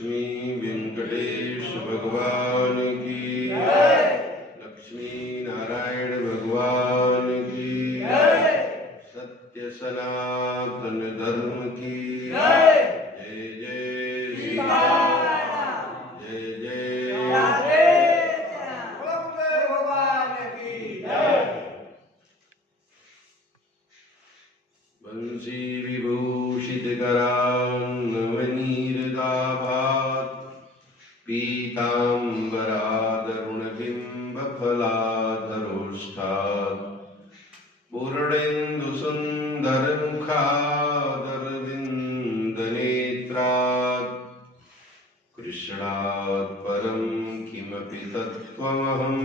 लक्ष्मी वेंकटेश भगवान की लक्ष्मी नारायण भगवान की सत्य सनातन धर्म की जय जय श्री राम जय जय भगवान की जय। बंसी विभूषित करान्नवनीरदाभात् पीताम्बरादरुणबिम्बफलाधरोष्ठात् पूर्णेन्दुसुन्दरमुखादरविन्दनेत्रात् कृष्णात् परं किमपि तत्त्वमहं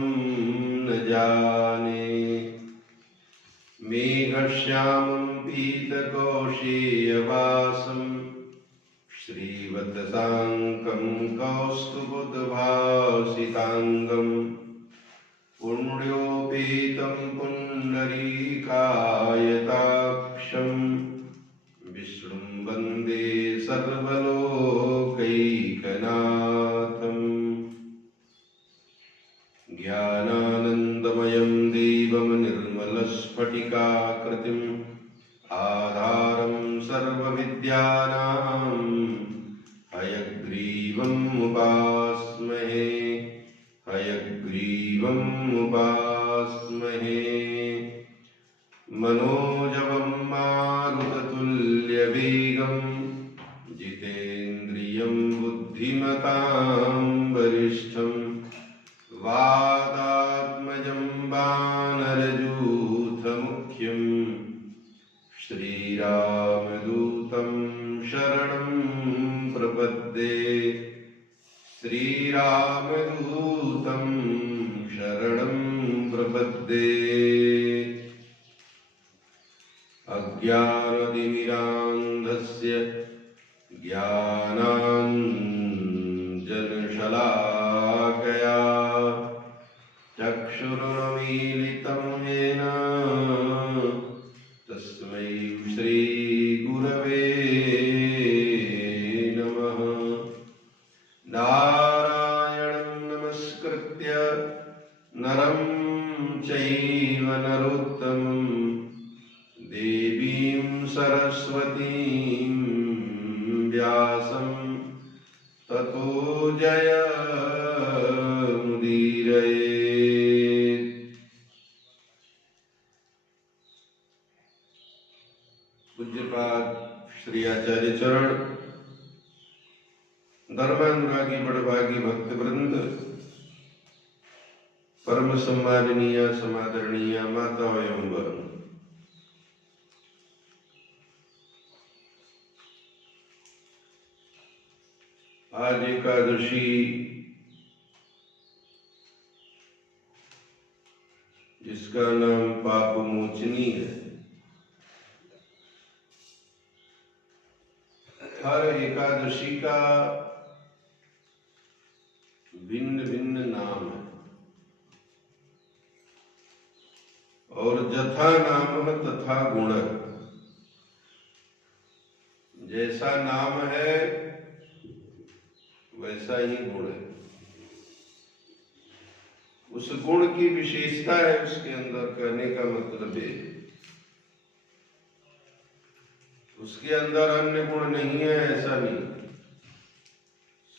न जाने। मेघश्यामं पीतकौशेयवासं श्रीवत्साङ्कं कौस्तुभोद्भासिताङ्गं पुण्योपेतं पुण्डरीकायताक्षं विष्णुं वन्दे सर्वलोकैकनाथम्। ज्ञानानन्दमयं देवं निर्मलस्फटिकाकृतिम् आधारं सर्वविद्यानां हयग्रीवम् उपास्महे हयग्रीवम् उपास्महे। मनोजवं मारुततुल्यवेगं जितेन्द्रियं बुद्धिमतां वरिष्ठं वातात्मजं वानरयूथमुख्यं श्रीरामदूतं शरणं प्रपद्ये श्रीरामदूतं शरणं प्रपद्ये। अज्ञानतिमिरान्धस्य ज्ञानाञ्जनशलाकया चक्षुरुन्मीलितं येन तस्मै श्रीगुरवे नमः। नारायणं नमस्कृत्य नरं चैव नरोत्तमं देवीं सरस्वतीं व्यासं ततो जयमुदीरयेत्। पूज्यपाद श्री आचार्य चरण, धर्मानुरागी बड़भागी भक्त वृंद, परम सम्माननीय समादरणीय माता एवं बहन, आज एकादशी जिसका नाम पाप मोचनी है, हर एकादशी का भिन्न भिन्न नाम है और जथा नाम तथा गुण। जैसा नाम है वैसा ही गुण है। उस गुण की विशेषता है उसके अंदर, कहने का मतलब है उसके अंदर अन्य गुण नहीं है, ऐसा नहीं।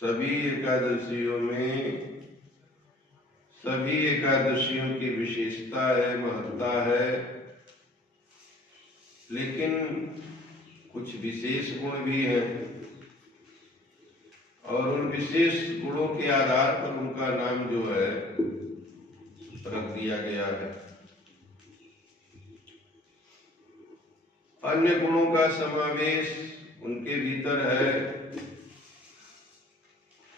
सभी एकादशियों की विशेषता है, महत्ता है, लेकिन कुछ विशेष गुण भी हैं और उन विशेष गुणों के आधार पर उनका नाम जो है रख दिया गया है। अन्य गुणों का समावेश उनके भीतर है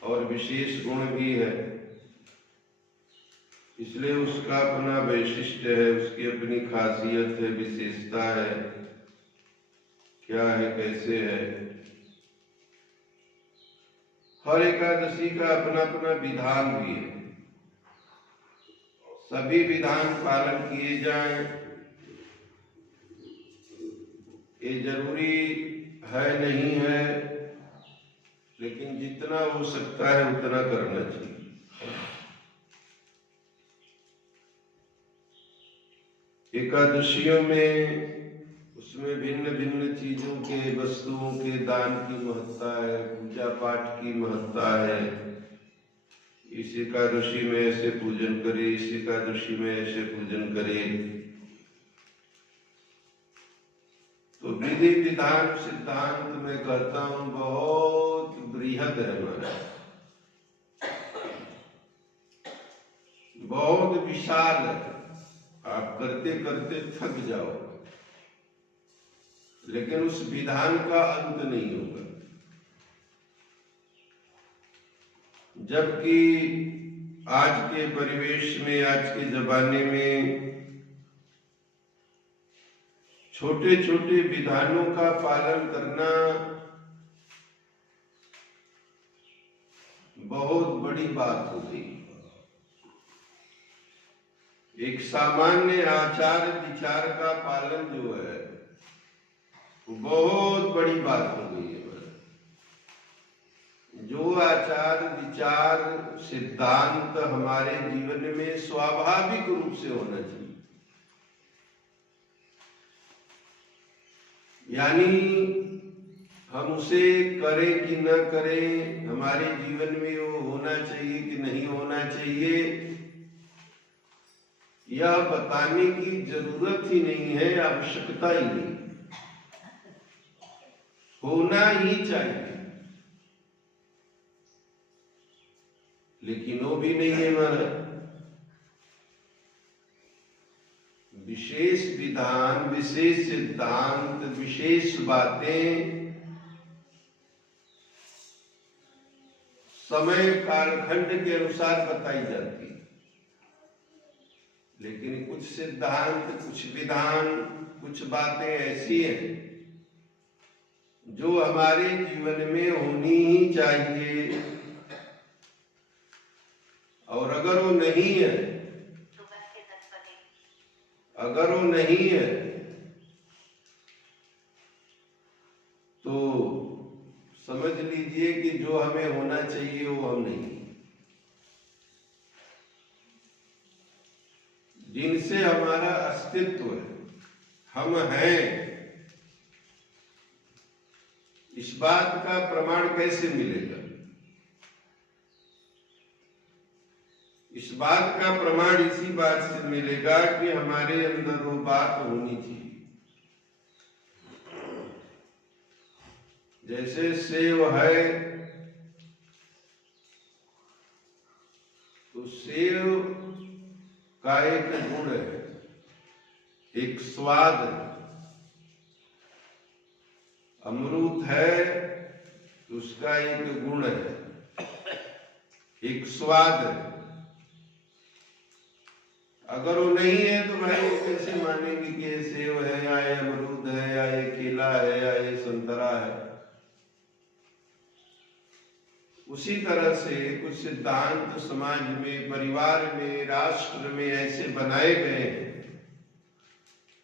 और विशेष गुण भी है, इसलिए उसका अपना वैशिष्ट्य है, उसकी अपनी खासियत है, विशेषता है, क्या है, कैसे है। हर एकादशी का अपना अपना विधान भी है। सभी विधान पालन किए जाएं ये जरूरी है नहीं है, लेकिन जितना हो सकता है उतना करना चाहिए। एकादशियों में उसमें भिन्न भिन्न चीजों के, वस्तुओं के दान की महत्ता है, पूजा पाठ की महत्ता है। इस एकादशी में ऐसे पूजन करे, इस एकादशी में ऐसे पूजन करे। तो विधि विधान सिद्धांत में कहता हूं बहुत बृहद है हमारा, बहुत विशाल है। आप करते करते थक जाओ, लेकिन उस विधान का अंत नहीं होगा। जबकि आज के परिवेश में, आज के जमाने में छोटे छोटे विधानों का पालन करना बहुत बड़ी बात हो गई। एक सामान्य आचार विचार का पालन जो है वो बहुत बड़ी बात हो गई है। जो आचार विचार सिद्धांत हमारे जीवन में स्वाभाविक रूप से होना चाहिए, यानी हम उसे करें कि न करें, हमारे जीवन में वो होना चाहिए कि नहीं होना चाहिए, यह बताने की जरूरत ही नहीं है, आवश्यकता ही नहीं, होना ही चाहिए। लेकिन वो भी नहीं है हमारा। विशेष विधान, विशेष सिद्धांत, विशेष बातें समय कालखंड के अनुसार बताई जाती है। लेकिन कुछ सिद्धांत, कुछ विधान, कुछ बातें ऐसी हैं जो हमारे जीवन में होनी ही चाहिए, और अगर वो नहीं है, अगर वो नहीं है तो समझ लीजिए कि जो हमें होना चाहिए वो हम नहीं। जिनसे हमारा अस्तित्व है, हम हैं, इस बात का प्रमाण कैसे मिलेगा? इस बात का प्रमाण इसी बात से मिलेगा कि हमारे अंदर वो बात होनी चाहिए। जैसे सेव है तो सेव का एक गुण है, एक स्वाद है। अमरूद है तो उसका एक गुण है, एक स्वाद है। अगर वो नहीं है तो भाई वो कैसे मानेंगे कि ये सेव है या ये अमरूद है या ये केला है या ये संतरा है। उसी तरह से कुछ सिद्धांत समाज में, परिवार में, राष्ट्र में ऐसे बनाए गए हैं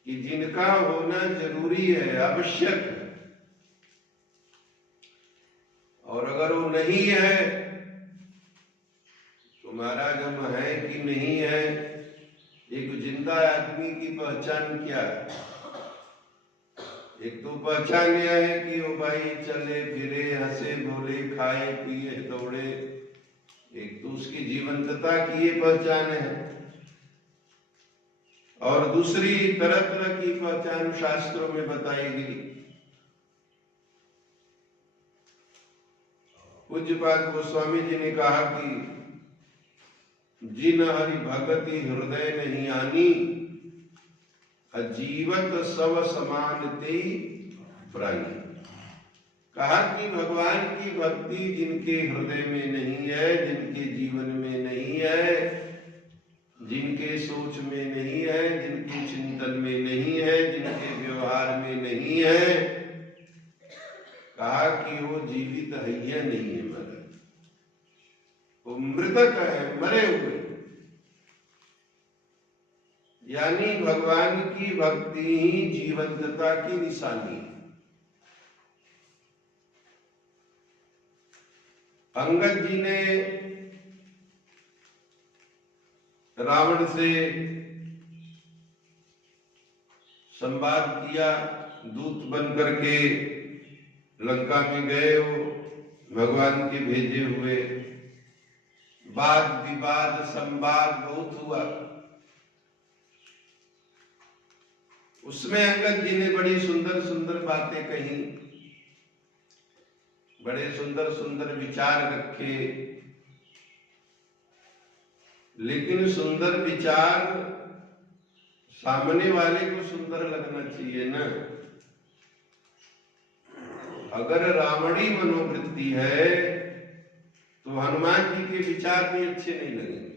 कि जिनका होना जरूरी है, आवश्यक है। और अगर वो नहीं है तो महाराज हम है कि नहीं है। एक जिंदा आदमी की पहचान क्या है? एक तो पहचान यह है कि वो भाई चले फिरे, हंसे बोले, खाए पिए दौड़े। एक तो उसकी जीवंतता की ये पहचान है, और दूसरी तरह तरह की पहचान शास्त्रों में बताई गई। पूज्यपाद गोस्वामी जी ने कहा कि जिन हरि भगति हृदय नहीं आनी, अजीवत सब समान ते प्राणी। कहा कि भगवान की भक्ति जिनके हृदय में नहीं है, जिनके जीवन में नहीं है, जिनके सोच में नहीं है, जिनके चिंतन में नहीं है, जिनके व्यवहार में नहीं है, कहा कि वो जीवित है या नहीं है, मरे, वो मृतक है, मरे हुए। यानी भगवान की भक्ति ही जीवंतता की निशानी है। अंगद जी ने रावण से संवाद किया, दूत बन करके लंका में गए, वो भगवान के भेजे हुए। वाद विवाद संवाद बहुत हुआ। उसमें अंगद जी ने बड़ी सुंदर सुंदर बातें कही, बड़े सुंदर सुंदर विचार रखे। लेकिन सुंदर विचार सामने वाले को सुंदर लगना चाहिए ना। अगर रावणी मनोवृत्ति है तो हनुमान जी के विचार भी अच्छे नहीं लगेंगे।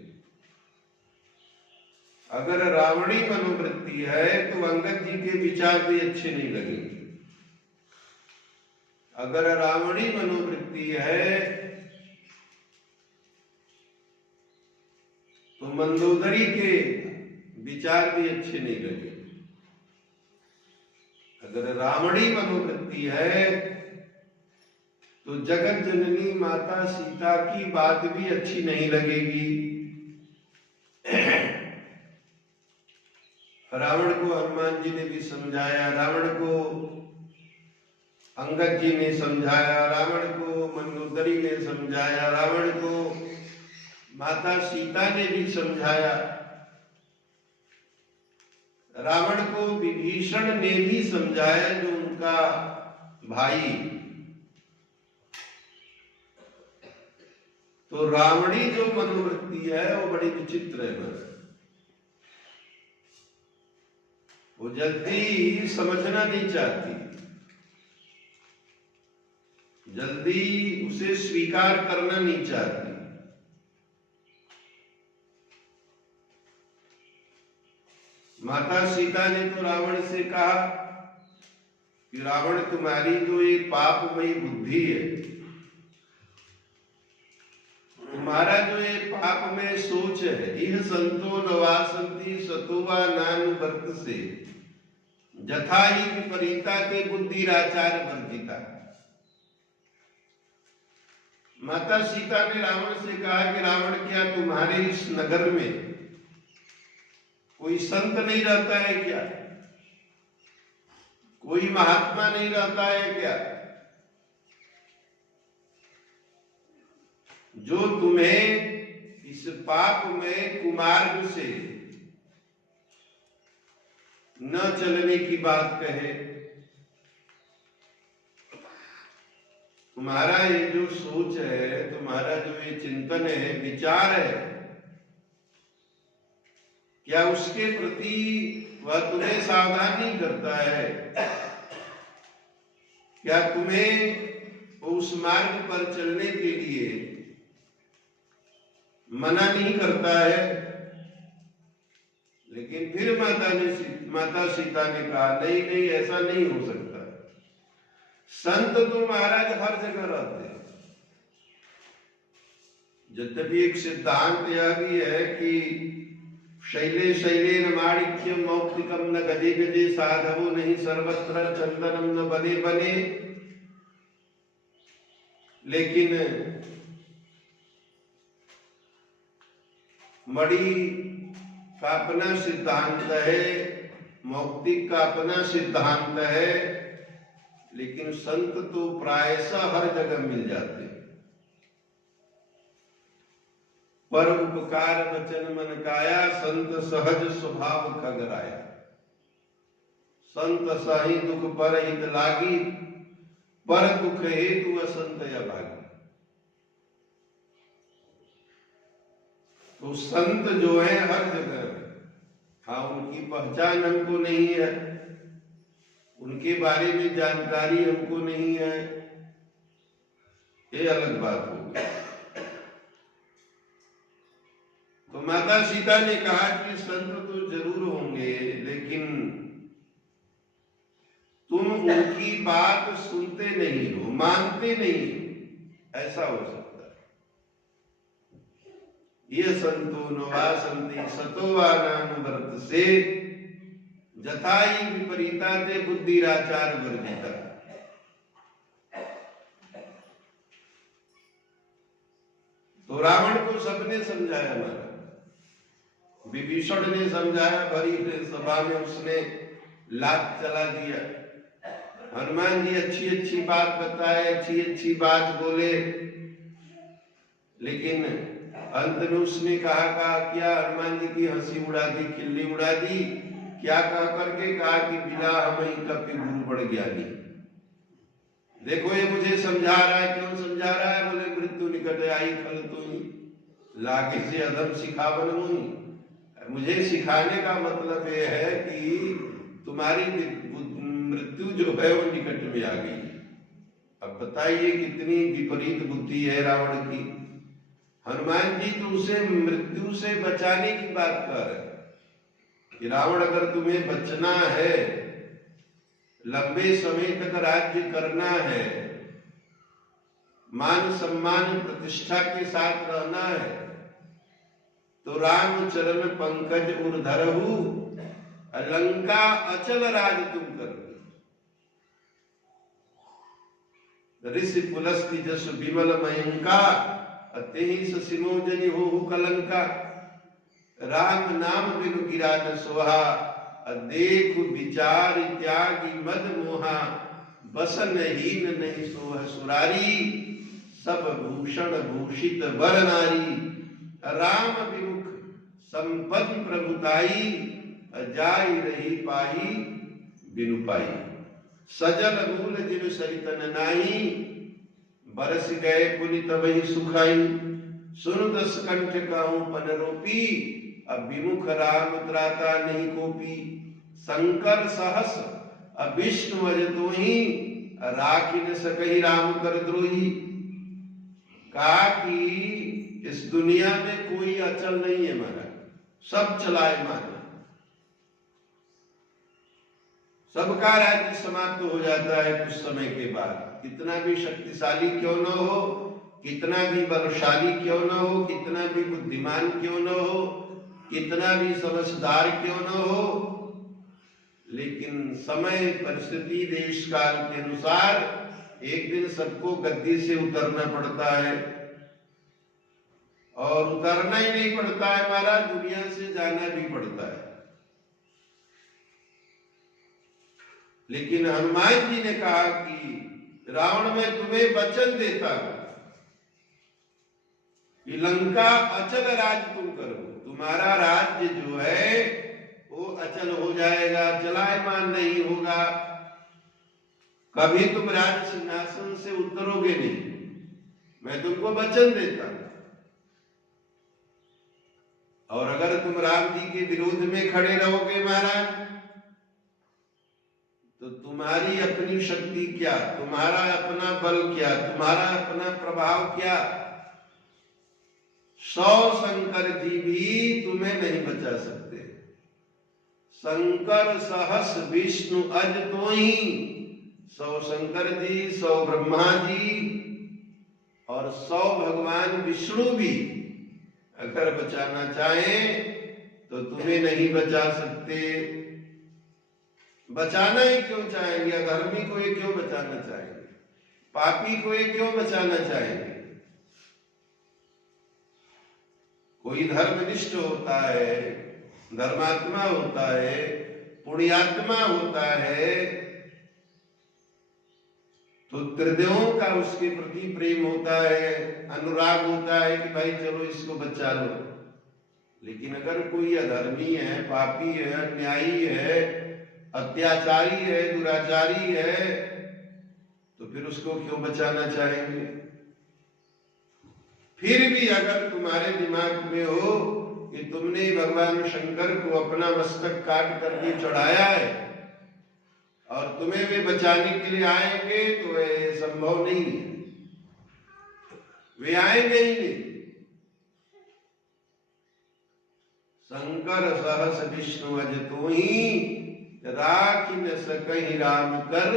अगर रावणी मनोवृत्ति है तो अंगद जी के विचार भी अच्छे नहीं लगेंगे। अगर रावणी मनोवृत्ति है तो मंदोदरी के विचार भी अच्छे नहीं लगे। अगर रावणी मनोवृत्ति है तो जगत जननी माता सीता की बात भी अच्छी नहीं लगेगी। रावण को हनुमान जी ने भी समझाया, रावण को अंगद जी ने समझाया, रावण को मंदोदरी ने समझाया, रावण को माता सीता ने भी समझाया, रावण को विभीषण ने भी समझाया जो उनका भाई। तो रावणी जो मनोवृत्ति है वो बड़ी विचित्र है। बस वो जल्दी समझना नहीं चाहती, जल्दी उसे स्वीकार करना नहीं चाहती। माता सीता ने तो रावण से कहा कि रावण तुम्हारी जो ये पापमयी बुद्धि है, तुम्हारा जो ये पाप में सोच है, इह संतो नवासंति सतोवा नानुवर्तसे जथा ही विपरीता ते बुद्धिराचार वर्जिता। माता सीता ने रावण से कहा कि रावण, क्या तुम्हारे इस नगर में कोई संत नहीं रहता है क्या? कोई महात्मा नहीं रहता है क्या जो तुम्हें इस पाप में कुमार्ग से न चलने की बात कहे? तुम्हारा ये जो सोच है, तुम्हारा जो ये चिंतन है, विचार है, क्या उसके प्रति वह तुम्हें सावधान नहीं करता है? क्या तुम्हें उस मार्ग पर चलने के लिए मना नहीं करता है? लेकिन फिर माता सीता ने कहा, नहीं नहीं, ऐसा नहीं हो सकता। संत तो महाराज हर जगह रहते हैं। यद्यपि एक सिद्धांत यह भी है कि शैले शैले न माणिक्यम मौक्तिकम न गजे गजे साधवो नहीं सर्वत्र चंदनम न बने बने। लेकिन मणि का अपना सिद्धांत है, मौक्तिक का अपना सिद्धांत है, लेकिन संत तो प्रायशः हर जगह मिल जाते हैं। पर उपकार वचन मन काया, संत सहज स्वभाव खगराया। संत सही दुख पर हित लागी, पर दुख हेतु असंत अभागी। तो संत जो है हर जगह है। हाँ, उनकी पहचान हमको नहीं है, उनके बारे में जानकारी हमको नहीं है, ये अलग बात होगी। तो माता सीता ने कहा कि संत तो जरूर होंगे, लेकिन तुम उनकी बात सुनते नहीं हो, मानते नहीं हो, ऐसा हो सकता है। ये संतो नवासंति सतोवा नानुवर्तसे जथाई विपरीता ते बुद्धिराचार वर्जिता। तो रावण को सबने समझाया महाराज, विभीषण ने समझाया, भरी सभा में उसने लात चला दिया। हनुमान जी अच्छी अच्छी बात बताए, अच्छी अच्छी बात बोले, लेकिन अंत में उसने कहा क्या, हनुमान जी की हंसी उड़ा दी, खिल्ली उड़ा दी। क्या कह करके कहा कि बिना हम कपि गुरु बड़ ज्ञानी। देखो ये मुझे समझा रहा है, क्यों समझा रहा है? बोले मृत्यु निकट आई खल तो ही लागे से अधम सिखावन मुहि। मुझे सिखाने का मतलब ये है कि तुम्हारी मृत्यु जो है वो निकट में आ गई। अब बताइए कितनी विपरीत बुद्धि है रावण की। हनुमान जी तो उसे मृत्यु से बचाने की बात कर रहे कि रावण अगर तुम्हें बचना है, लंबे समय तक राज्य करना है, मान सम्मान प्रतिष्ठा के साथ रहना है, तो राम चरण पंकज उर्धरहु लंका अचल राज तुम करो। ऋषि पुलस्ति जस विमल मयंका अतेहि ससिमो जनि होहु कलंका। राम नाम बिनु गिरा न सोहा देखु विचार त्यागी मद मोहा। बसन हीन नहीं सोह सुरारी सब भूषण भूषित बर नारी। राम विमुख संपत्ति प्रभुताई जाई रही पाई बिनु पाई। सजल मूल जिन सरितन नाही बरस गए पुनि तबहि सुखाई। सुन दस कंठ कहूं पन रोपी अब विमुख राम त्राता नहीं कोपी। शंकर सहस अब विष्णु अज तोहि राखी न सकहि राम कर द्रोही। कहा कि इस दुनिया में कोई अचल नहीं है महाराज, सब चलायमान है। सबका राज्य समाप्त हो जाता है कुछ समय के बाद। कितना भी शक्तिशाली क्यों न हो, कितना भी बलशाली क्यों न हो, कितना भी बुद्धिमान क्यों न हो, कितना भी समझदार क्यों न हो, लेकिन समय परिस्थिति देश काल के अनुसार एक दिन सबको गद्दी से उतरना पड़ता है। और उतरना ही नहीं पड़ता है महाराज, दुनिया से जाना भी पड़ता है। लेकिन हनुमान जी ने कहा कि रावण मैं तुम्हें वचन देता हूं कि लंका अचल राज तुम करो। तुम्हारा राज्य जो है वो अचल हो जाएगा, चलायमान नहीं होगा। कभी तुम राज सिंहासन से उतरोगे नहीं, मैं तुमको वचन देता हूं। और अगर तुम राम जी के विरोध में खड़े रहोगे महाराज, तो तुम्हारी अपनी शक्ति क्या, तुम्हारा अपना बल क्या, तुम्हारा अपना प्रभाव क्या, 100 शंकर जी भी तुम्हें नहीं बचा सकते। शंकर सहस विष्णु अज तो ही, 100 शंकर जी, 100 ब्रह्मा जी और 100 भगवान विष्णु भी अगर बचाना चाहें तो तुम्हें नहीं बचा सकते। बचाना ही क्यों चाहेंगे? अधर्मी को ये क्यों बचाना चाहेंगे? पापी को ये क्यों बचाना चाहेंगे? कोई धर्मनिष्ठ होता है, धर्मात्मा होता है, पुण्यात्मा होता है, तो त्रिदेवों का उसके प्रति प्रेम होता है, अनुराग होता है कि भाई चलो इसको बचा लो। लेकिन अगर कोई अधर्मी है, पापी है, अन्यायी है, अत्याचारी है, दुराचारी है, तो फिर उसको क्यों बचाना चाहेंगे? फिर भी अगर तुम्हारे दिमाग में हो कि तुमने भगवान शंकर को अपना मस्तक काट करके चढ़ाया है और तुम्हें वे बचाने के लिए आएंगे, तो ये संभव नहीं है, वे आएंगे ही नहीं। शंकर सहस विष्णु अज तो ही राखी न सकहि राम कर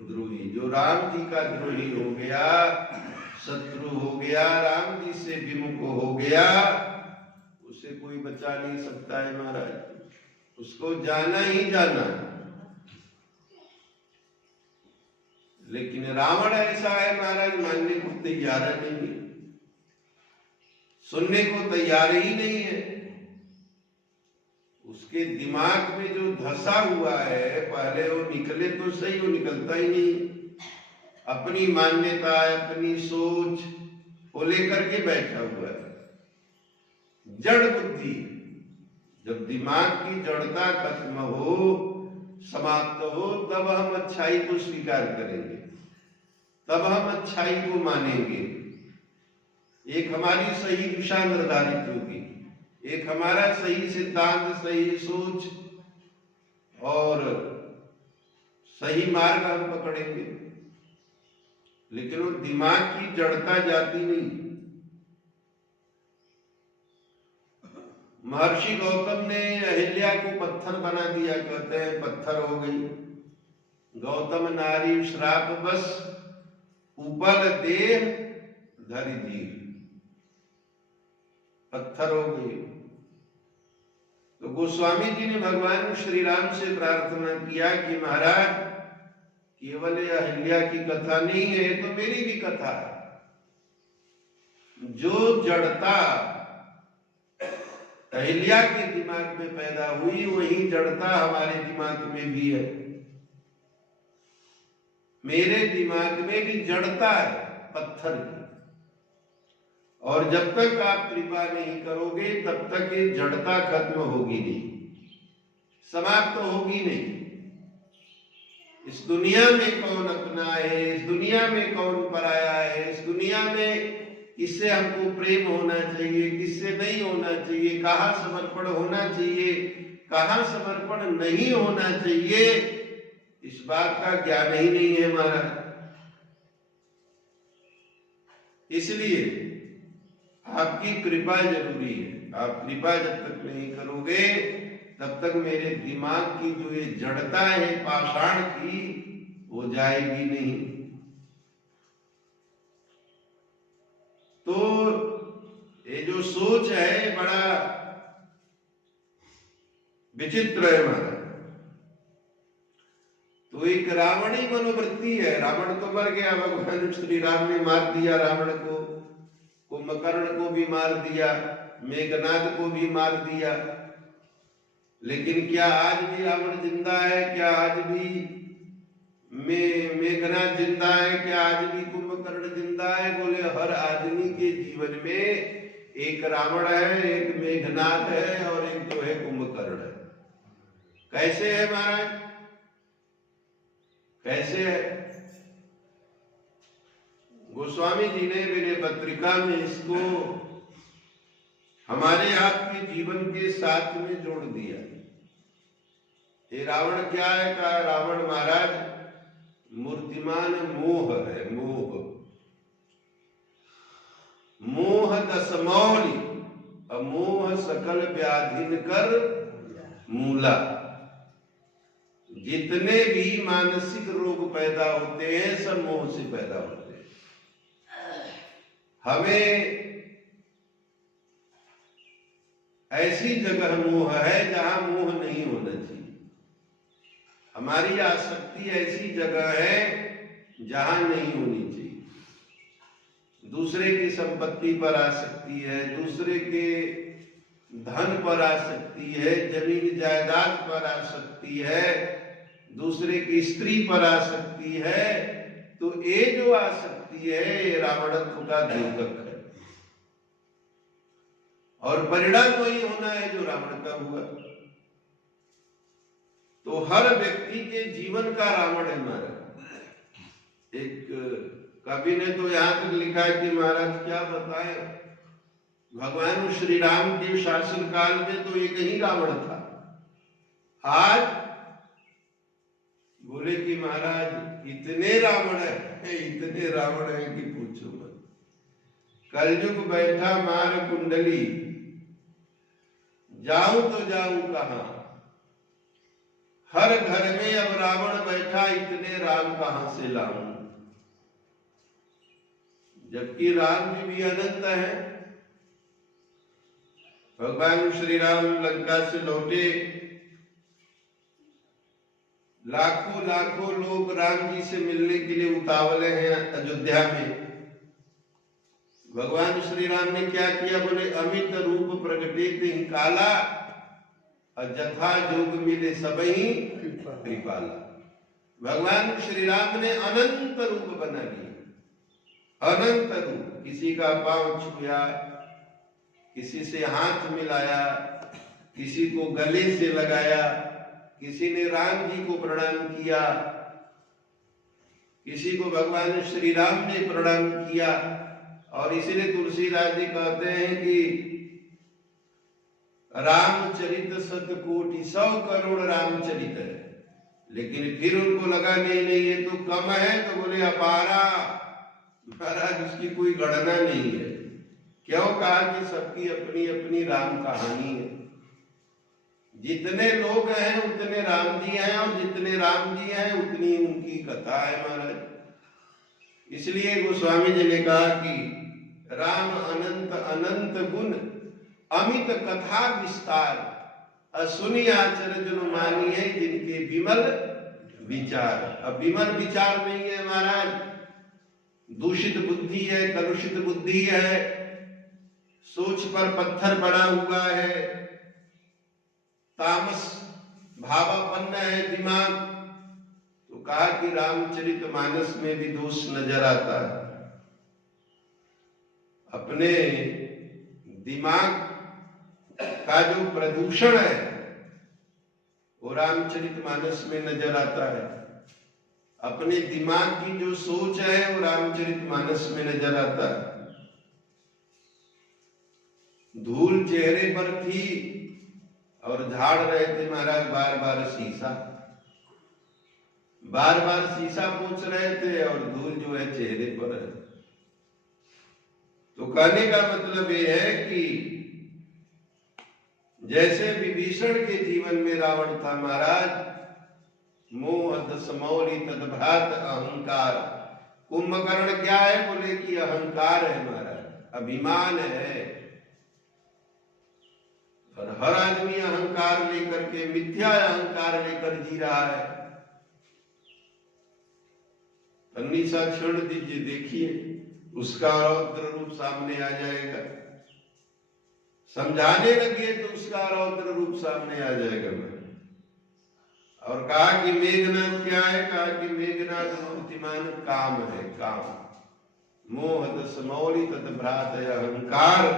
द्रोही। जो राम जी का द्रोही हो गया, शत्रु हो गया, राम जी से विमुख हो गया, उसे कोई बचा नहीं सकता है महाराज। उसको जाना ही जाना। लेकिन रावण ऐसा है महाराज, मानने को तैयार नहीं। सुनने को तैयार ही नहीं है। उसके दिमाग में जो धसा हुआ है, पहले वो निकले तो सही, वो निकलता ही नहीं। अपनी मान्यता, अपनी सोच को लेकर के बैठा हुआ है, जड़ बुद्धि। जब दिमाग की जड़ता खत्म हो, समाप्त हो, तब हम अच्छाई को स्वीकार करेंगे, तब हम अच्छाई को मानेंगे। एक हमारी सही दिशा निर्धारित होगी, एक हमारा सही सिद्धांत, सही सोच और सही मार्ग हम पकड़ेंगे। लेकिन वो दिमाग की जड़ता जाती नहीं। महर्षि गौतम ने अहिल्या को पत्थर बना दिया, कहते हैं पत्थर हो गई। गौतम नारी श्राप बस उपल देह धरि दीर, पत्थर हो गई। तो गोस्वामी जी ने भगवान श्री राम से प्रार्थना किया कि महाराज, केवल अहिल्या की कथा नहीं है, तो मेरी भी कथा है। जो जड़ता अहिल्या के दिमाग में पैदा हुई, वही जड़ता हमारे दिमाग में भी है। मेरे दिमाग में भी जड़ता है पत्थर की, और जब तक आप कृपा नहीं करोगे तब तक ये जड़ता खत्म होगी नहीं, समाप्त होगी नहीं। इस दुनिया में कौन अपना है, इस दुनिया में कौन पराया है, इस दुनिया में किससे हमको प्रेम होना चाहिए, किससे नहीं होना चाहिए, कहाँ समर्पण होना चाहिए, कहाँ समर्पण नहीं होना चाहिए, इस बात का ज्ञान ही नहीं है हमारा। इसलिए आपकी कृपा जरूरी है। आप कृपा जब तक नहीं करोगे तब तक मेरे दिमाग की जो ये जड़ता है पाषाण की, वो जाएगी नहीं। तो ये जो सोच है बड़ा विचित्र है हमारा। तो एक रावणी मनोवृत्ति है। रावण तो मर गया, भगवान श्री राम ने मार दिया रावण को, कुंभकर्ण को भी मार दिया, मेघनाद को भी मार दिया। लेकिन क्या आज भी रावण जिंदा है? क्या आज भी मेघनाद जिंदा है? क्या आज भी कुंभकर्ण जिंदा है? बोले हर आदमी के जीवन में एक रावण है, एक मेघनाद है और एक जो है कुंभकर्ण है। कैसे है महाराज, कैसे है? गोस्वामी जी ने मेरे पत्रिका में इसको हमारे आपके जीवन के साथ में जोड़ दिया। ये रावण क्या है? कहा रावण महाराज मूर्तिमान मोह है। मोह, मोह दसमौली अमोह सकल व्याधिन कर मूला। जितने भी मानसिक रोग पैदा होते हैं सब मोह से पैदा होते हैं। हमें ऐसी जगह मोह है जहां मोह नहीं होना चाहिए। हमारी आसक्ति ऐसी जगह है जहां नहीं होनी चाहिए। दूसरे की संपत्ति पर आसक्ति है, दूसरे के धन पर आसक्ति है, जमीन जायदाद पर आसक्ति है, दूसरे की स्त्री पर आसक्ति है। तो ये जो आसक्ति है ये रावणत्व का द्योतक है, और परिणाम वही होना है जो रावण का हुआ। तो हर व्यक्ति के जीवन का रावण है महाराज। एक कवि ने तो यहां तक लिखा है कि महाराज क्या बताएं, भगवान श्री राम के शासन काल में तो एक ही रावण था। आज बोले कि महाराज इतने रावण है, इतने रावण है कि पूछो मत। कलयुग बैठा मार कुंडली, जाऊं तो जाऊं कहां। हर घर में अब रावण बैठा, इतने राम कहां से लाऊं। जबकि राम जी भी अनंत है। भगवान श्री राम लंका से लौटे, लाखों लाखों लोग राम जी से मिलने के लिए उतावले हैं अयोध्या में। भगवान श्री राम ने क्या किया, बोले अमित रूप प्रगटे तिहि काला, और जथा जोग मिले सबहि कृपाला। भगवान श्री राम ने अनंत रूप बना लिया, अनंत रूप। किसी का पांव छुआ, किसी से हाथ मिलाया, किसी को गले से लगाया, किसी ने राम जी को प्रणाम किया, किसी को भगवान श्री राम ने प्रणाम किया। और इसीलिए तुलसीदास जी कहते हैं कि रामचरित शतकोटि, 100 करोड़ रामचरित है। लेकिन फिर उनको लगा नहीं ये तो कम है, तो बोले अपारा, महाराज उसकी कोई गणना नहीं है। क्यों कहा कि सबकी अपनी अपनी राम कहानी है। जितने लोग हैं उतने राम जी हैं, और जितने राम जी हैं उतनी उनकी कथा है महाराज। इसलिए गोस्वामी जी ने कहा कि राम अनंत अनंत गुण, अमित कथा विस्तार, असुनि आचरण जो मानी है जिनके विमल विचार। अब विमल विचार नहीं है महाराज, दूषित बुद्धि है, कलुषित बुद्धि है, सोच पर पत्थर पड़ा हुआ है, तामस भावापन्न है दिमाग। तो कहा कि रामचरितमानस में भी दोष नजर आता है। अपने दिमाग का जो प्रदूषण है वो रामचरितमानस में नजर आता है। अपने दिमाग की जो सोच है वो रामचरितमानस में नजर आता है। धूल चेहरे पर थी और झाड़ रहे थे महाराज बार बार शीशा, बार बार शीशा पोंछ रहे थे और धूल जो है चेहरे पर है। तो कहने का मतलब ये है कि जैसे विभीषण के जीवन में रावण था महाराज, मोह दसमौली तद्भ्रात अहंकार। कुंभकर्ण क्या है, बोले कि अहंकार है महाराज, अभिमान है। और हर आदमी अहंकार लेकर के, मिथ्या अहंकार लेकर जी रहा है। अन्नीसा छोड़ दीजिए, देखिए उसका रौद्र रूप सामने आ जाएगा। समझाने लगे तो उसका रौद्र रूप सामने आ जाएगा। और कहा कि मेघनाद क्या है, कहा कि मेघनाद मूर्तिमान काम है, काम। मोह दसमौली तद्भ्रात अहंकार,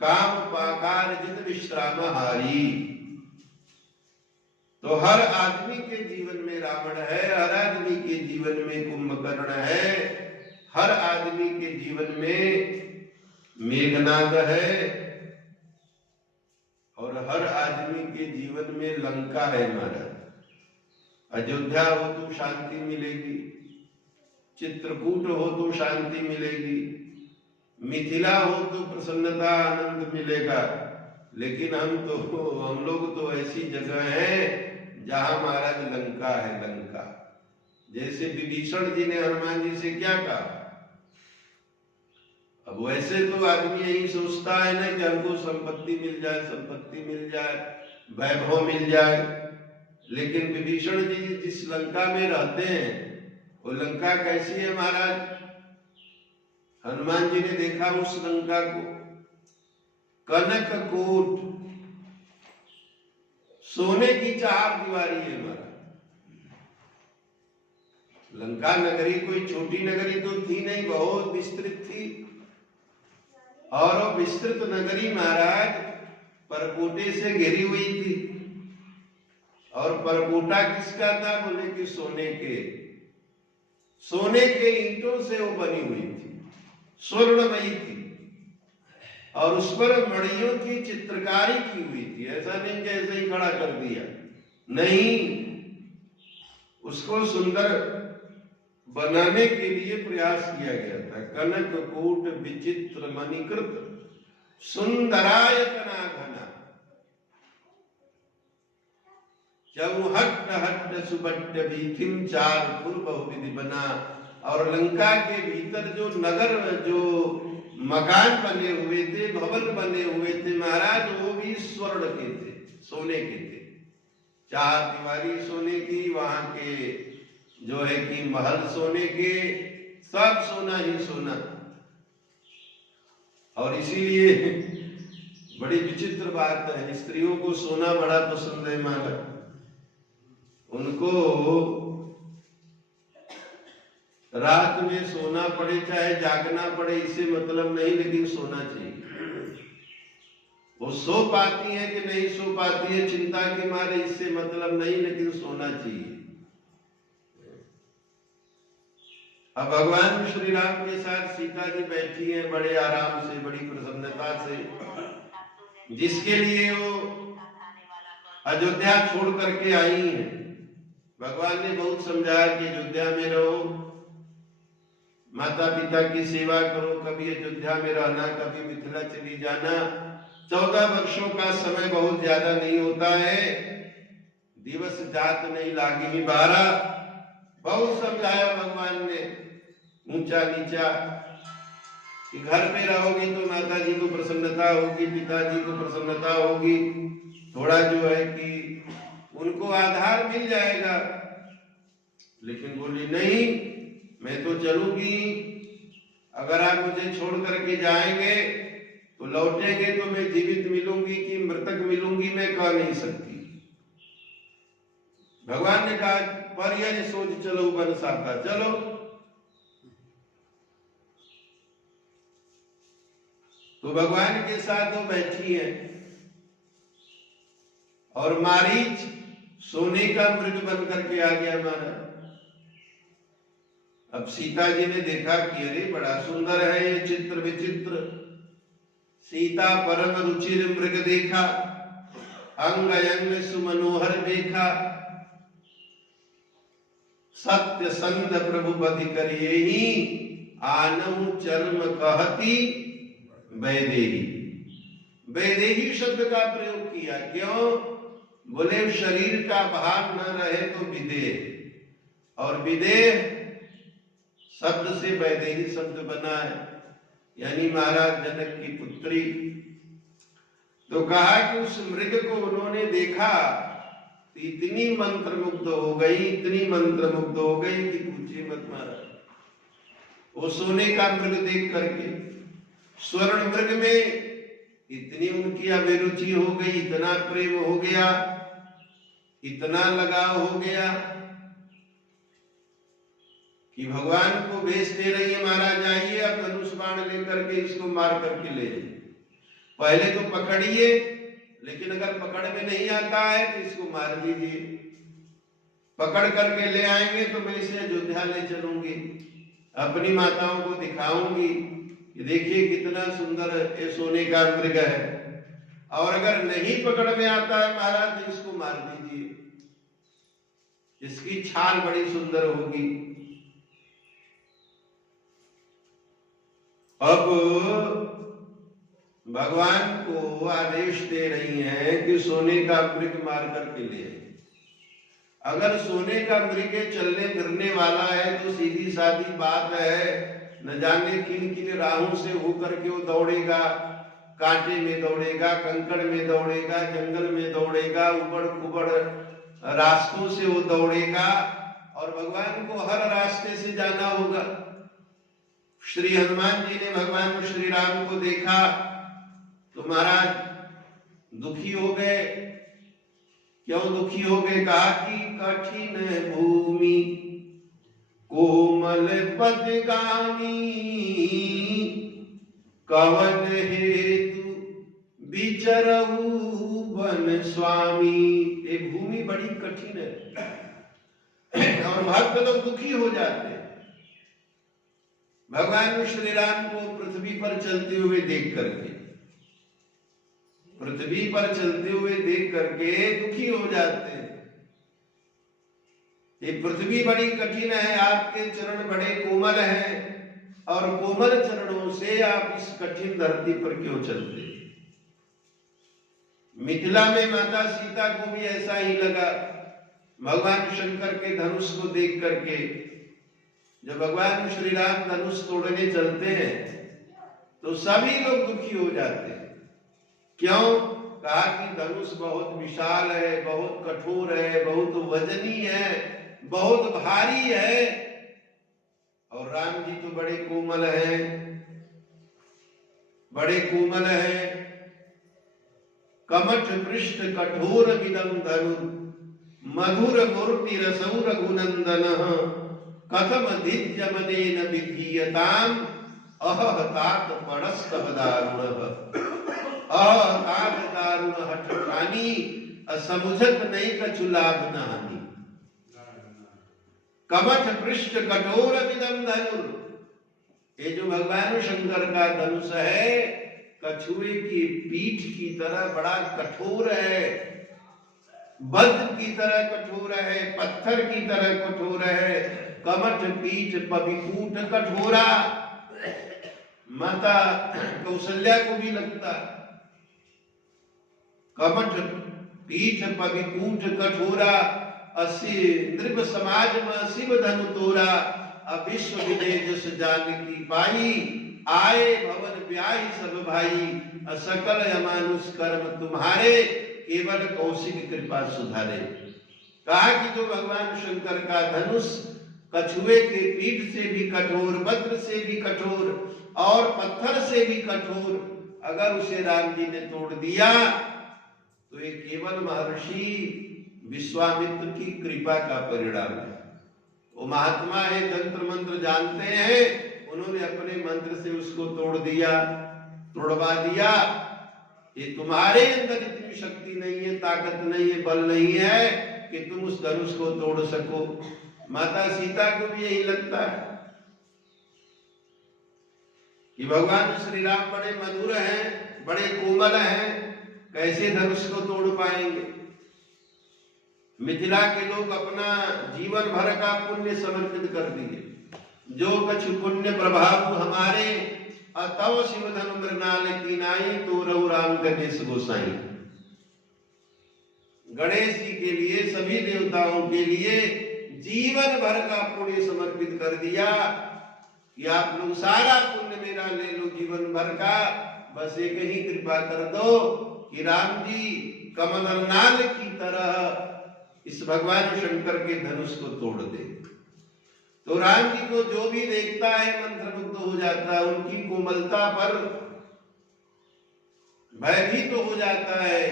काम पाकार जित विश्राम हारी। तो हर आदमी के जीवन में रावण है, हर आदमी के जीवन में कुंभकर्ण है, हर आदमी के जीवन में मेघनाद है, और हर आदमी के जीवन में लंका है महाराज। अयोध्या हो तो शांति मिलेगी, चित्रकूट हो तो शांति मिलेगी, मिथिला हो तो प्रसन्नता आनंद मिलेगा। लेकिन हम लोग तो ऐसी जगह है जहां महाराज लंका है, लंका। जैसे विभीषण जी ने हनुमान जी से क्या कहा, अब वैसे तो आदमी यही सोचता है ना कि हमको संपत्ति मिल जाए, संपत्ति मिल जाए, वैभव मिल जाए। लेकिन विभीषण जी जिस लंका में रहते हैं वो लंका कैसी है महाराज। हनुमान जी ने देखा उस लंका को, कनक कोट, सोने की 4 दीवारी है महाराज। लंका नगरी कोई छोटी नगरी तो थी नहीं, बहुत विस्तृत थी। और वो विस्तृत नगरी महाराज परकोटे से घिरी हुई थी। और परकोटा किसका था, बोले कि सोने के ईंटों से वो बनी हुई थी, स्वर्णमयी थी। और उस पर मणियों की चित्रकारी की हुई थी। ऐसा नहीं कि ऐसे ही खड़ा कर दिया, नहीं, उसको सुंदर बनाने के लिए प्रयास किया गया था। कनक कूट विचित्र मणिकृत सुंदरायतना घना, चौहट्ट हट्ट सुबट्ट भीतिम 4 फुल बहुविधि बना। और लंका के भीतर जो नगर, जो मकान बने हुए थे, भवन बने हुए थे महाराज, वो भी स्वर्ण के थे, सोने के थे। 4 दीवारी सोने की, वहां के जो है कि महल सोने के, सब सोना ही सोना। और इसीलिए बड़ी विचित्र बात है, स्त्रियों को सोना बड़ा पसंद है माना। उनको रात में सोना पड़े चाहे जागना पड़े इससे मतलब नहीं, लेकिन सोना चाहिए। वो सो पाती है कि नहीं सो पाती है चिंता के मारे, इससे मतलब नहीं, लेकिन सोना चाहिए। अब भगवान श्री राम के साथ सीता जी बैठी हैं बड़े आराम से, बड़ी प्रसन्नता से, जिसके लिए वो अयोध्या छोड़ करके आई हैं। भगवान ने बहुत समझाया कि अयोध्या में रहो, माता पिता की सेवा करो, कभी अयोध्या में रहना, कभी मिथिला चली जाना। 14 वर्षों का समय बहुत ज्यादा नहीं होता है, दिवस जात नहीं लागी 12। बहुत समझाया भगवान ने ऊंचा नीचा कि घर में रहोगी तो माता जी को प्रसन्नता होगी, पिताजी को प्रसन्नता होगी, थोड़ा जो है कि उनको आधार मिल जाएगा। लेकिन बोली नहीं, मैं तो चलूंगी, अगर आप मुझे छोड़ करके जाएंगे तो लौटेंगे तो मैं जीवित मिलूंगी कि मृतक मिलूंगी, मैं कह नहीं सकती। भगवान ने कहा पर यह सोच चलो बन साका, चलो। तो भगवान के साथ वो बैठी है और मारीच सोने का मृग बन करके आ गया महाराज। अब सीता जी ने देखा कि अरे बड़ा सुंदर है ये चित्र विचित्र। सीता परम रुचिर मृग देखा, अंग अंग सुमनोहर देखा, सत्य संत प्रभु बधि करिए ही, आनहु चर्म कहती वैदेही। वैदेही शब्द का प्रयोग किया, क्यों? बोले शरीर का भार न रहे तो विदेह, और विदेह शब्द से वैदेही शब्द बना है, यानी महाराज जनक की पुत्री। तो कहा कि उस मृग को उन्होंने देखा तो इतनी मंत्र मुग्ध हो गई, इतनी मंत्र मुग्ध हो गई कि पूछे मत महाराज। वो सोने का मृग देख करके स्वर्ण मृग में इतनी उनकी अभिरुचि हो गई, इतना प्रेम हो गया, इतना लगाव हो गया कि भगवान को भेज दे रही है, महाराज आइए अब धनुष बाण लेकर के इसको मार करके ले जाइए। पहले तो पकड़िए, लेकिन अगर पकड़ में नहीं आता है तो इसको मार दीजिए। पकड़ करके ले आएंगे तो मैं इसे अयोध्या ले चलूंगी, अपनी माताओं को दिखाऊंगी कि देखिए कितना सुंदर ये सोने का मृग है। और अगर नहीं पकड़ में आता है महाराज तो इसको मार दीजिए, इसकी छाल बड़ी सुंदर होगी। अब भगवान को आदेश दे रही हैं कि सोने का मृग मार करके ले। अगर सोने का मृग चलने फिरने वाला है तो सीधी सादी बात है, न जाने किन किन राहों से होकर के वो दौड़ेगा, कांटे में दौड़ेगा, कंकड़ में दौड़ेगा, जंगल में दौड़ेगा, उबड़ खुबड़ रास्तों से वो दौड़ेगा, और भगवान को हर रास्ते से जाना होगा। श्री हनुमान जी ने भगवान श्री राम को देखा तो महाराज दुखी हो गए। क्यों दुखी हो गए? कहा कि कठिन भूमि कोमल पदगामी, कवन हेतु विचरहु वन स्वामी। ये भूमि बड़ी कठिन है और भक्त लोग दुखी हो जाते हैं। भगवान श्री राम को पृथ्वी पर चलते हुए देख करके, पृथ्वी पर चलते हुए देख करके दुखी हो जाते हैं। ये पृथ्वी बड़ी कठिन है, आपके चरण बड़े कोमल हैं, और कोमल चरणों से आप इस कठिन धरती पर क्यों चलते? मिथिला में माता सीता को भी ऐसा ही लगा। भगवान शंकर के धनुष को देख करके, जब भगवान श्री राम धनुष तोड़ने चलते हैं तो सभी लोग दुखी हो जाते हैं। क्यों? कहा कि धनुष बहुत विशाल है, बहुत कठोर है, बहुत वजनी है, बहुत भारी है, और राम जी तो बड़े कोमल हैं। बड़े कोमल हैं। कमठ पृष्ठ कठोर विदम धनुर मधुर मूर्ति रसौ रघुनंदनः कथम धिज्य मदेन विधीयताम अहह तात पड़स्तव दारुणः अहह तात दारुण हठखानी असमुझत नहीं कछु लाभ नहानी। कमठ पृष्ठ कठोर विदम धनुर, ये जो भगवान शंकर का धनुष है कछुए की पीठ की तरह बड़ा कठोर है, वज्र की तरह कठोर है, पत्थर की तरह कठोर है। कमठ पीठ पविकूट कठोरा, माता कौशल्या को भी लगता। कमठ पीठ पविकूट कठोरा असि नृप समाज में शिव धनु तोरा। अविश्व विजय जस जान की पाई आए भवन ब्याही सब भाई। असकल अमानुष कर्म तुम्हारे केवल कौशिक कृपा सुधारे। कहा कि जो भगवान शंकर का धनुष कछुए के पीठ से भी कठोर, वज्र से भी कठोर और पत्थर से भी कठोर, अगर उसे राम जी ने तोड़ दिया तो ये केवल महर्षि विश्वामित्र की कृपा का परिणाम है। वो महात्मा है, तंत्र मंत्र जानते हैं, उन्होंने अपने मंत्र से उसको तोड़ दिया, तोड़वा दिया। ये तुम्हारे अंदर इतनी शक्ति नहीं है, ताकत नहीं है, बल नहीं है कि तुम उस धनुष को तोड़ सको। माता सीता को भी यही लगता है कि भगवान श्री राम बड़े मधुर हैं, बड़े कोमल हैं, कैसे धनुष को तोड़ पाएंगे। मिथिला के लोग अपना जीवन भर का पुण्य समर्पित कर दिए। जो कछु पुण्य प्रभाव हमारे अतव शिव धनु मृणाल की नाई तो रघु राम गणेश गोसाई। गणेश जी के लिए, सभी देवताओं के लिए जीवन भर का पुण्य समर्पित कर दिया कि आप लोग सारा पुण्य मेरा ले लो जीवन भर का, बस एक ही कृपा कर दो कि राम जी कमलनाल की तरह इस भगवान शंकर के धनुष को तोड़ दे। तो राम जी को जो भी देखता है मंत्रमुग्ध हो जाता है, उनकी कोमलता पर भयभीत तो हो जाता है।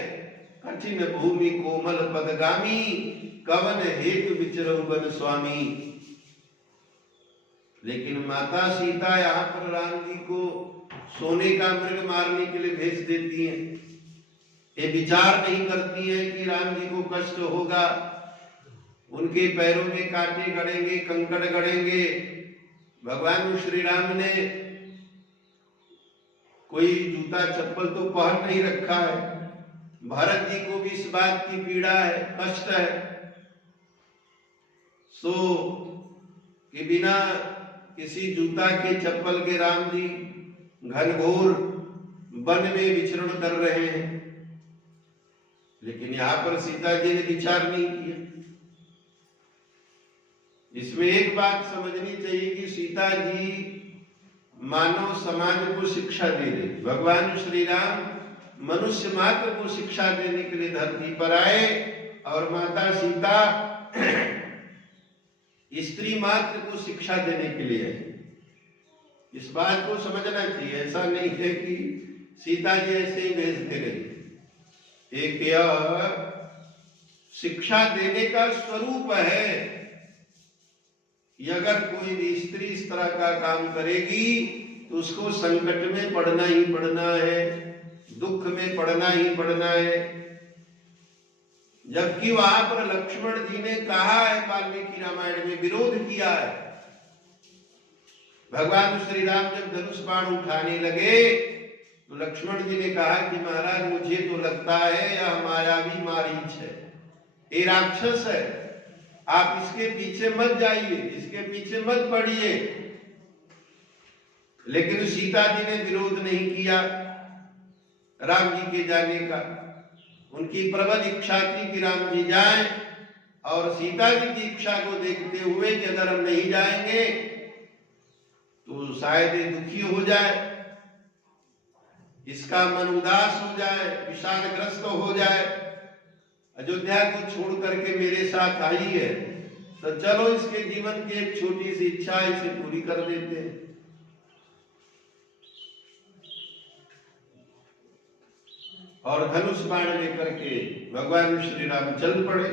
कठिन भूमि कोमल पदगामी कवन हेतु विचरऊ वन स्वामी। लेकिन माता सीता यहाँ पर राम जी को सोने का मृग मारने के लिए भेज देती हैं। ये विचार नहीं करती है कि राम जी को कष्ट होगा, उनके पैरों में कांटे गड़ेंगे, कंकड़ गड़ेंगे। भगवान श्री राम ने कोई जूता चप्पल तो पहन नहीं रखा है। भरत जी को भी इस बात की पीड़ा है, कष्ट है, सो कि बिना किसी जूता के चप्पल के राम जी घनघोर वन में विचरण कर रहे हैं। लेकिन यहां पर सीता जी ने विचार नहीं किया। इसमें एक बात समझनी चाहिए कि सीता जी मानव समाज को शिक्षा दे रहे। भगवान श्री राम मनुष्य मात्र को शिक्षा देने के लिए धरती पर आए और माता सीता स्त्री मात्र को शिक्षा देने के लिए आई। इस बात को समझना चाहिए। ऐसा नहीं है कि सीता जी ऐसे ही भेजते रहे। एक यह शिक्षा देने का स्वरूप है कि अगर कोई भी स्त्री इस तरह का काम करेगी तो उसको संकट में पड़ना ही पड़ना है, दुख में पड़ना ही पड़ना है। जबकि वहां पर लक्ष्मण जी ने कहा है, वाल्मीकि रामायण में विरोध किया है। भगवान श्री राम जब धनुष बाण उठाने लगे तो लक्ष्मण जी ने कहा कि महाराज मुझे तो लगता है यह मायावी मारीच है, ये राक्षस है, आप इसके पीछे मत जाइए, इसके पीछे मत पड़िए। लेकिन सीता जी ने विरोध नहीं किया राम जी के जाने का। उनकी प्रबल इच्छा थी कि राम जी जाएं, और सीता जी की इच्छा को देखते हुए कि अगर हम नहीं जाएंगे तो शायद ये दुखी हो जाए, इसका मन उदास हो जाए, विषादग्रस्त हो जाए, अयोध्या को छोड़ करके मेरे साथ आई है, तो चलो इसके जीवन की एक छोटी सी इच्छा इसे पूरी कर देते हैं। और धनुष बाण लेकर के भगवान श्री राम चल पड़े।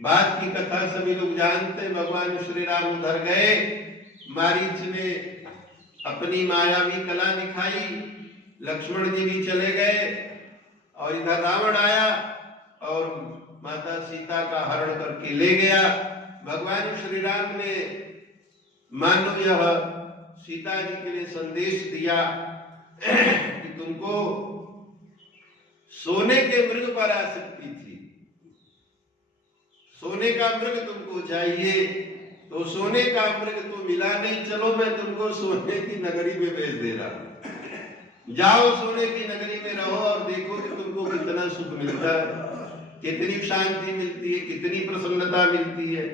बात की कथा सभी लोग जानते। भगवान श्री राम उधर गए, मारीच ने अपनी मायावी कला दिखाई, लक्ष्मण जी भी चले गए और इधर रावण आया और माता सीता का हरण करके ले गया। भगवान श्री राम ने मानो यह सीता जी के लिए संदेश दिया कि तुमको सोने के मृग पर आसक्ति थी, सोने का मृग तुमको चाहिए, तो सोने का मृग तो मिला नहीं, चलो मैं तुमको सोने की नगरी में भेज दे रहा हूं, जाओ सोने की नगरी में रहो और देखो कि तुमको कितना सुख मिलता है, कितनी शांति मिलती है, कितनी प्रसन्नता मिलती है,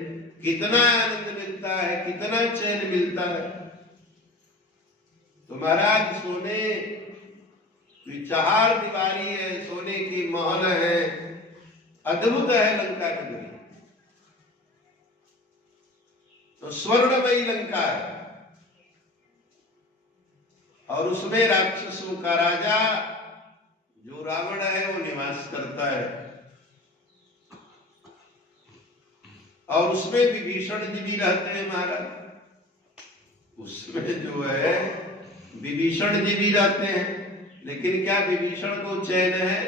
कितना आनंद मिलता है, कितना चैन मिलता है। तो महाराज सोने की चार दीवारी है, सोने की महल है, अद्भुत है लंका नगरी, तो स्वर्णमयी लंका है और उसमें राक्षसों का राजा जो रावण है वो निवास करता है और उसमें विभीषण जी भी रहते हैं महाराज, उसमें जो है विभीषण जी भी रहते हैं। लेकिन क्या विभीषण को चैन है?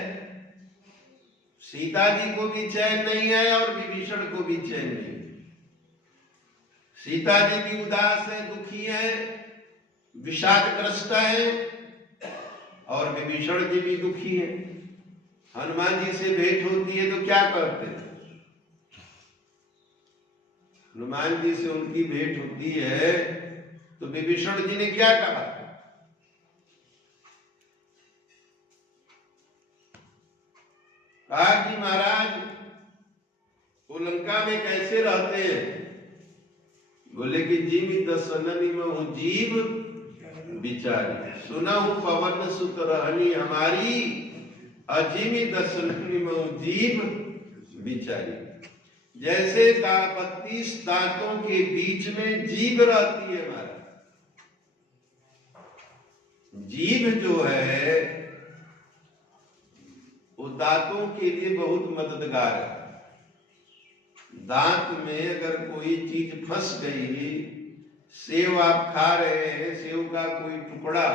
सीता जी को भी चैन नहीं है और विभीषण को भी चैन नहीं। सीता जी भी उदास है, दुखी है, विषादग्रस्त है और विभीषण जी भी दुखी है। हनुमान जी से भेंट होती है तो क्या करते हैं? हनुमान जी से उनकी भेंट होती है तो विभीषण जी ने क्या कहा? कहा कि महाराज वो लंका में कैसे रहते हैं? बोले कि जीव दसननी में हूं जीव बिचारी, सुना हूं पवन सुत रहनी हमारी, अजीमी दसननी में हूं जीव बिचारी। जैसे 32 दांतों के बीच में जीभ रहती है हमारा, जीभ जो है वो दांतों के लिए बहुत मददगार है। दांत में अगर कोई चीज फंस गई, सेव आप खा रहे हैं, सेव का कोई टुकड़ा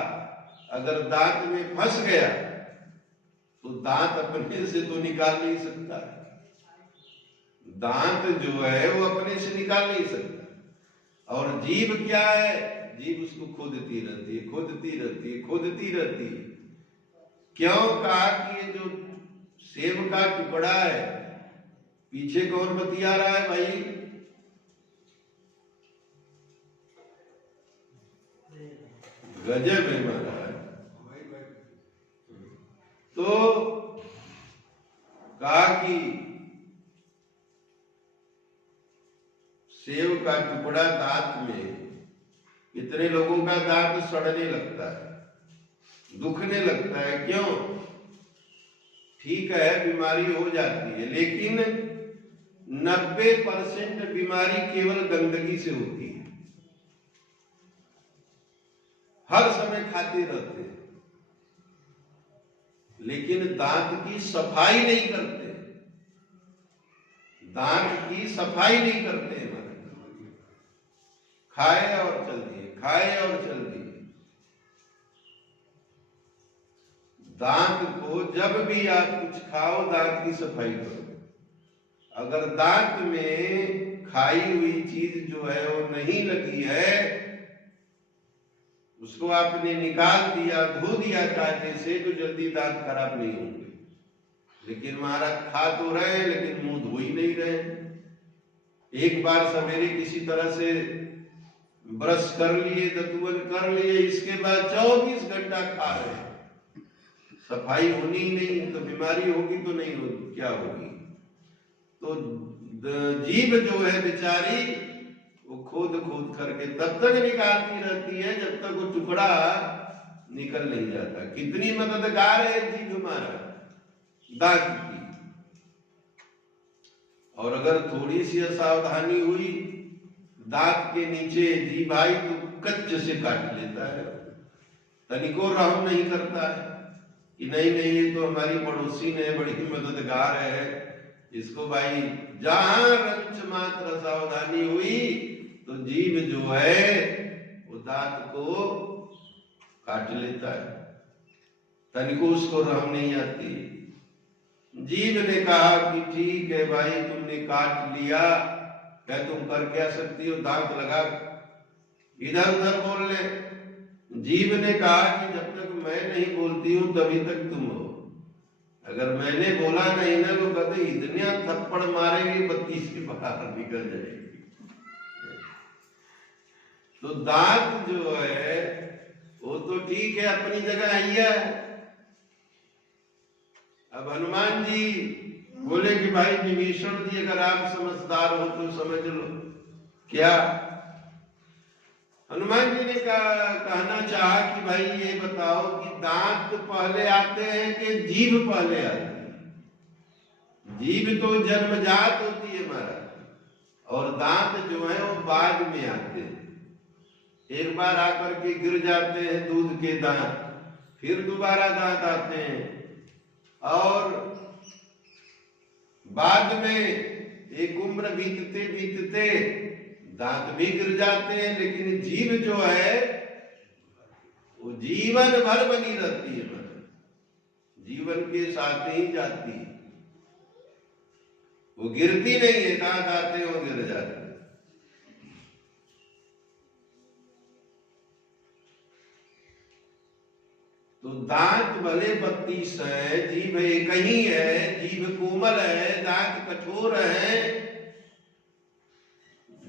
अगर दांत में फंस गया तो दांत अपने से तो निकाल नहीं सकता, दांत जो है वो अपने से निकाल नहीं सकता। और जीभ क्या है? जीभ उसको खोदती रहती है, खोदती रहती है, खोदती रहती है। क्यों? कहा कि ये जो सेब का टुकड़ा है, पीछे कौन बतिया रहा है भाई? गजब है महाराज। तो कहा कि सेब का टुकड़ा दांत में, कितने लोगों का दांत सड़ने लगता है, दुखने लगता है। क्यों? ठीक है बीमारी हो जाती है, लेकिन 90% बीमारी केवल गंदगी से होती है। हर समय खाते रहते हैं लेकिन दांत की सफाई नहीं करते, दांत की सफाई नहीं करते हैं। खाए और चल दिए, खाए और चल दिए। दांत को जब भी आप कुछ खाओ दांत की सफाई करो। अगर दांत में खाई हुई चीज जो है वो नहीं लगी है, उसको आपने निकाल दिया, धो दिया कांटे से, तो जल्दी दांत खराब नहीं होंगे। लेकिन महाराज खा तो रहे लेकिन मुंह धो ही नहीं रहे। एक बार सवेरे किसी तरह से ब्रश कर लिए, दतुवन कर लिए, इसके बाद 24 घंटा खा रहे, सफाई होनी ही नहीं, तो बीमारी होगी तो नहीं होगी, क्या होगी? तो जीभ जो है बेचारी वो खोद खोद करके तब तक निकालती रहती है जब तक वो टुकड़ा निकल नहीं जाता। कितनी मददगार है जीभ हमारा दांत की। और अगर थोड़ी सी असावधानी हुई दांत के नीचे जीभ आई तो कच्च से काट लेता है, तनिको रहम नहीं करता है। कि नहीं नहीं ये तो हमारी पड़ोसी ने बड़ी मददगार है, इसको भाई जहां रंच मात्र सावधानी हुई तो जीव जो है वो दांत को काट लेता है, तनिको उसको रहम नहीं आती। जीव ने कहा कि ठीक है भाई तुमने काट लिया, क्या तुम कर क्या सकती हो, दांत लगा इधर उधर बोल ले। जीव ने कहा कि जब तक मैं नहीं बोलती हूं तभी तक तुम हो, अगर मैंने बोला नहीं ना तो कहते इतने थप्पड़ मारेगी 32 के बाहर निकल जाएगी। तो दांत जो है वो तो ठीक है अपनी जगह ही है। अब हनुमान जी बोले कि भाई विभीषण जी अगर आप समझदार हो तो समझ लो। क्या? हनुमान जी ने कहना चाहा कि भाई ये बताओ कि दांत पहले आते हैं कि जीभ पहले आती है? जीभ तो जन्मजात होती है महाराज, और दांत जो है वो बाद में आते हैं। एक बार आकर के गिर जाते हैं दूध के दांत, फिर दोबारा दांत आते हैं, और बाद में एक उम्र बीतते बीतते दांत भी गिर जाते हैं, लेकिन जीभ जो है वो जीवन भर बनी रहती है, जीवन के साथ ही जाती है, वो गिरती नहीं है। दांत आते हैं वो गिर जाते हैं। तो दांत भले 32 है, जीभ एक ही है, जीभ कोमल है, दांत कठोर है।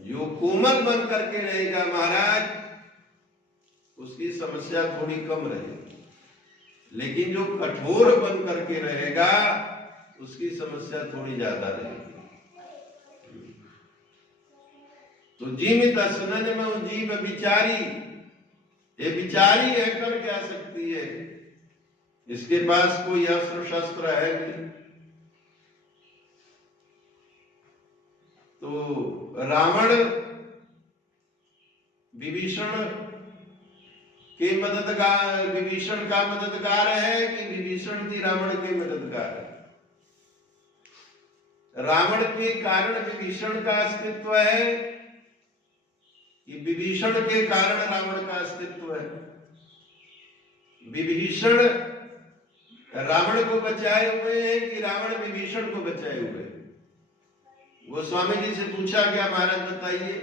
जो कोमल बन करके रहेगा महाराज उसकी समस्या थोड़ी कम रहेगी, लेकिन जो कठोर बन करके रहेगा उसकी समस्या थोड़ी ज्यादा रहेगी। तो जीव दसनन में जीव विचारी, ये विचारी है, कर क्या सकती है, इसके पास कोई अस्त्र शस्त्र है नहीं। तो रावण विभीषण के मददगार, विभीषण का मददगार है कि विभीषण जी रावण के मददगार है? रावण के कारण विभीषण का अस्तित्व है कि विभीषण के कारण रावण का अस्तित्व है? विभीषण रावण को बचाए हुए हैं कि रावण विभीषण को बचाए हुए हैं? गोस्वामी जी से पूछा गया महाराज बताइए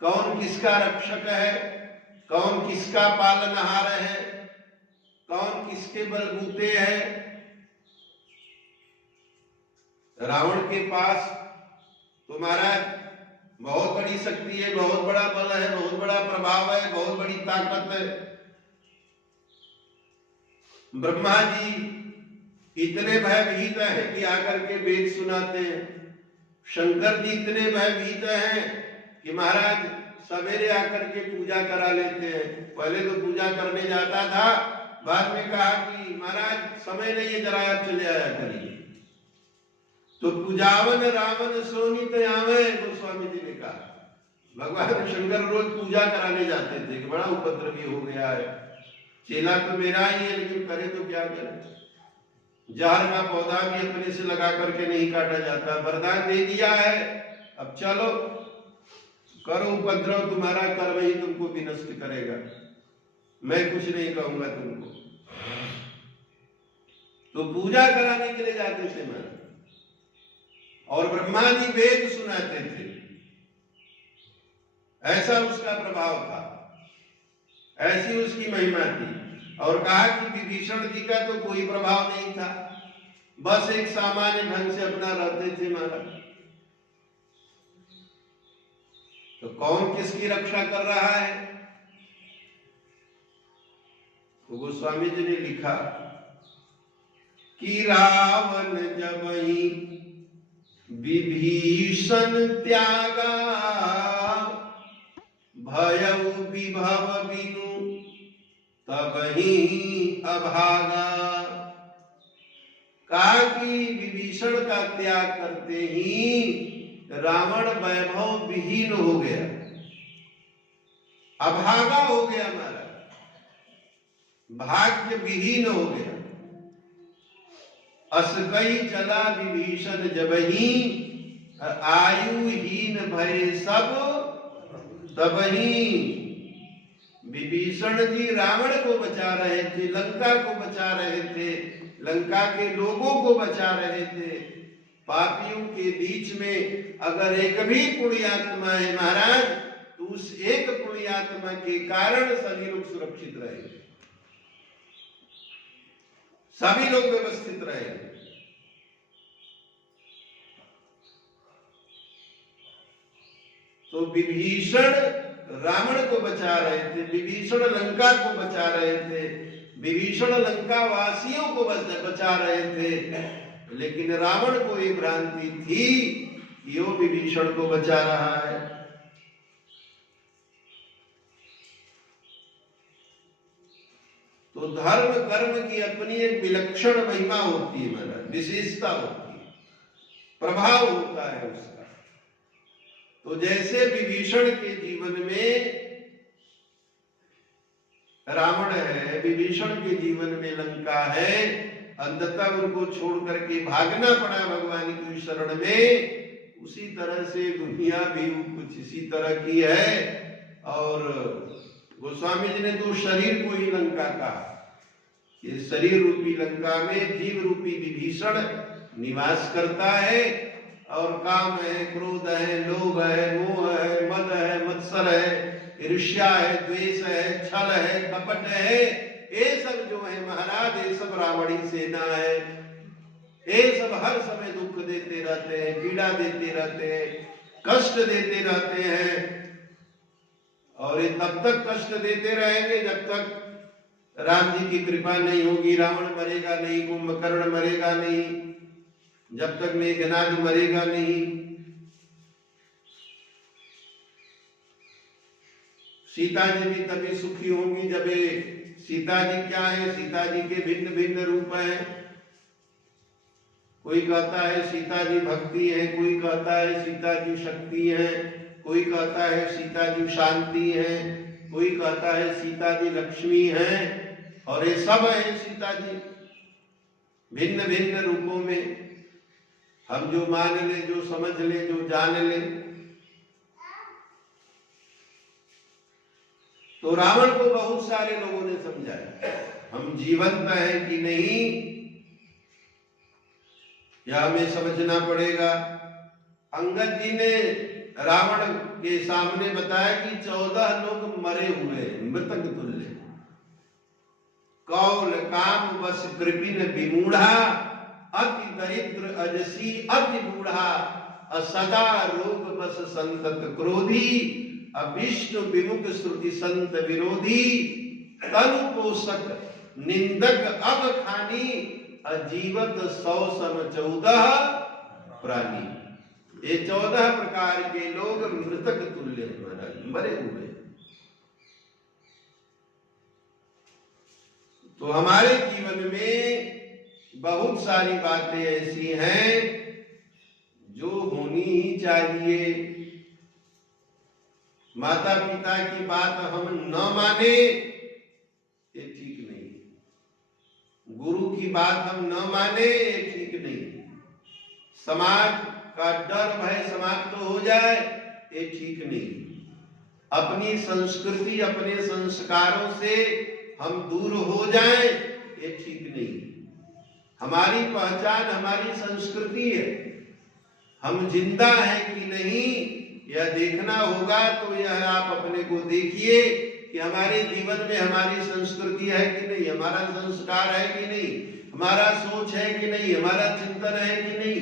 कौन किसका रक्षक है, कौन किसका पालनहार है, कौन किसके बलबूते है? रावण के पास तो महाराज बहुत बड़ी शक्ति है, बहुत बड़ा बल है, बहुत बड़ा प्रभाव है, बहुत बड़ी ताकत है। ब्रह्मा जी इतने भयभीत हैं कि आकर के वेद सुनाते हैं। शंकर जी इतने भयभीत हैं कि महाराज सवेरे आकर के पूजा करा लेते हैं। पहले तो पूजा करने जाता था, बाद में कहा कि महाराज समय नहीं है, जरा आप चले आया करिए। तो पूजावन रावण सोनित आवे, गोस्वामी जी ने कहा भगवान शंकर रोज पूजा कराने जाते थे कि बड़ा उपद्रवी हो गया है, चेला तो मेरा ही है लेकिन करे तो क्या करे। जहर का पौधा भी अपने से लगा करके नहीं काटा जाता, वरदान दे दिया है, अब चलो करो उपद्रव, तुम्हारा कर्म ही तुमको विनष्ट करेगा, मैं कुछ नहीं कहूंगा तुमको। तो पूजा कराने के लिए जाते थे मैं, और ब्रह्मा जी वेद सुनाते थे, ऐसा उसका प्रभाव था, ऐसी उसकी महिमा थी। और कहा कि विभीषण जी का तो कोई प्रभाव नहीं था, बस एक सामान्य ढंग से अपना रहते थे महाराज। तो कौन किसकी रक्षा कर रहा है? तो गोस्वामी जी ने लिखा कि रावण जब ही विभीषण त्यागा, भयउ विभव बिनु तब ही अभागा। कहा कि विभीषण का त्याग करते ही रावण वैभव विहीन हो गया, अभागा हो गया, हमारा भाग्य विहीन हो गया। असकई चला विभीषण जबही, आयुहीन भय सब तबही। विभीषण जी रावण को बचा रहे थे, लंका को बचा रहे थे, लंका के लोगों को बचा रहे थे। पापियों के बीच में अगर एक भी पुण्यात्मा है महाराज, तो उस एक पुण्यात्मा के कारण सभी लोग सुरक्षित रहे, सभी लोग व्यवस्थित रहे। तो विभीषण रावण को बचा रहे थे, विभीषण लंका को बचा रहे थे, विभीषण लंका वासियों को बचा रहे थे। लेकिन रावण को ये भ्रांति थी कि वो विभीषण को बचा रहा है। तो धर्म कर्म की अपनी एक विलक्षण महिमा होती है महाराज, विशेषता होती है, प्रभाव होता है उसका। तो जैसे विभीषण के जीवन में रावण है, विभीषण के जीवन में लंका है, अंततः उनको छोड़ करके भागना पड़ा भगवान की शरण में, उसी तरह से दुनिया भी कुछ इसी तरह की है। और गोस्वामी जी ने तो शरीर को ही लंका कहा। ये शरीर रूपी लंका में जीव रूपी विभीषण निवास करता है, और काम है, क्रोध है, लोभ है, मोह है, मद है, मत्सर है, ईर्ष्या है, द्वेष है, छल है, कपट है, ये सब जो है महाराज, ये सब रावणी सेना है। ये सब हर समय दुख देते रहते हैं, पीड़ा देते रहते हैं, कष्ट देते रहते हैं। और ये तब तक कष्ट देते रहेंगे जब तक राम जी की कृपा नहीं होगी। रावण मरेगा नहीं, कुंभकर्ण मरेगा नहीं, जब तक मेघनाद मरेगा नहीं। सीता जी भी तभी सुखी होंगी जब सीता जी क्या है, सीता जी के भिन्न भिन्न रूप हैं। कोई कहता है सीता जी भक्ति है, कोई कहता है सीता जी शक्ति है, कोई कहता है सीता जी शांति है, कोई कहता है सीता जी लक्ष्मी है, और ये सब है सीता जी भिन्न भिन्न रूपों में। हम जो मान ले, जो समझ ले, जो जान ले। तो रावण को बहुत सारे लोगों ने समझाया, हम जीवंत हैं कि नहीं, या हमें समझना पड़ेगा। अंगद जी ने रावण के सामने बताया कि 14 लोग मरे हुए हैं, मृतक तुल्य। कौल काम बस कृपिन विमूढ़ा, अति दरिद्र अजसी अति बूढ़ा, असदा रोग बस संतत क्रोधी, अविष्णु विमुख श्रुति संत विरोधी, तनु पोषक निंदक अब खानी, अजीवत 100 सम 14 प्राणी। ये 14 प्रकार के लोग मृतक तुल्य महाराज, मरे हुए। तो हमारे जीवन में बहुत सारी बातें ऐसी हैं जो होनी ही चाहिए। माता पिता की बात हम न माने, ये ठीक नहीं। गुरु की बात हम न माने, ये ठीक नहीं। समाज का डर भय समाप्त हो जाए, ये ठीक नहीं। अपनी संस्कृति, अपने संस्कारों से हम दूर हो जाएं, ये ठीक नहीं। हमारी पहचान हमारी संस्कृति है, हम जिंदा हैं कि नहीं यह देखना होगा। तो यह आप अपने को देखिए कि हमारे जीवन में हमारी संस्कृति है कि नहीं, हमारा संस्कार है कि नहीं, हमारा सोच है कि नहीं, हमारा चिंतन है कि नहीं।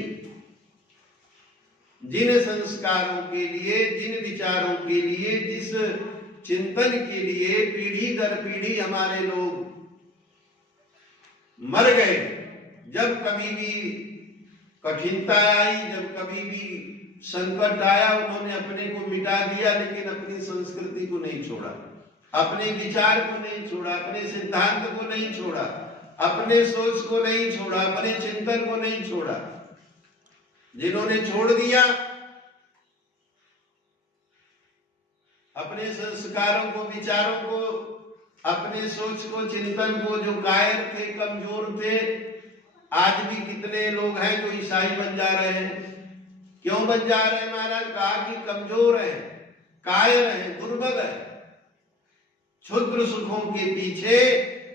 जिन संस्कारों के लिए, जिन विचारों के लिए, जिस चिंतन के लिए पीढ़ी दर पीढ़ी हमारे लोग मर गए, जब कभी भी कठिनता आई, जब कभी भी संकट आया, उन्होंने अपने को मिटा दिया, लेकिन अपनी संस्कृति को नहीं छोड़ा, अपने विचार को नहीं छोड़ा, अपने सिद्धांत को नहीं छोड़ा, अपने सोच को नहीं छोड़ा, अपने चिंतन को नहीं छोड़ा। जिन्होंने छोड़ दिया अपने संस्कारों को, विचारों को, अपने सोच को, चिंतन को, जो कायर थे, कमजोर थे, आज भी कितने लोग हैं जो ईसाई बन जा रहे हैं। क्यों बन जा रहे हैं महाराज? कहा कि कमजोर है, कायर है, दुर्बल है, क्षुद्र सुखों के पीछे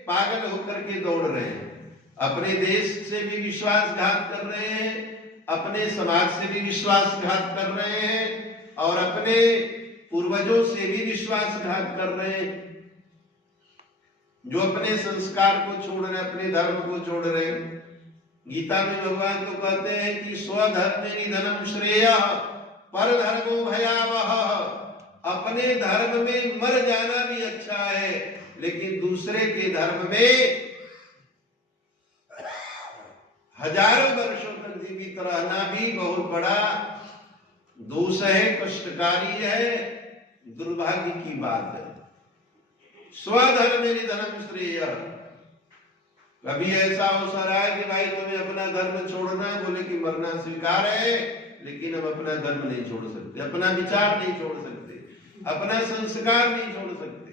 पागल होकर के दौड़ रहे हैं, अपने देश से भी विश्वासघात कर रहे हैं, अपने समाज से भी विश्वासघात कर रहे हैं और अपने पूर्वजों से भी विश्वासघात कर रहे हैं। जो अपने संस्कार को छोड़ रहे, अपने धर्म को छोड़ रहे। गीता में भगवान तो कहते हैं कि स्वधर्मे निधनम श्रेयः परधर्मो भयावह। अपने धर्म में मर जाना भी अच्छा है, लेकिन दूसरे के धर्म में हजारों वर्षों तक जीवित रहना भी बहुत बड़ा दोष है, कष्टकारी है, दुर्भाग्य की बात है। स्वधर्मे निधनम श्रेयः। कभी ऐसा अवसर आए कि भाई तुम्हें अपना धर्म छोड़ना, बोले कि मरना स्वीकार है, लेकिन हम अपना धर्म नहीं छोड़ सकते, अपना विचार नहीं छोड़ सकते, अपना संस्कार नहीं छोड़ सकते।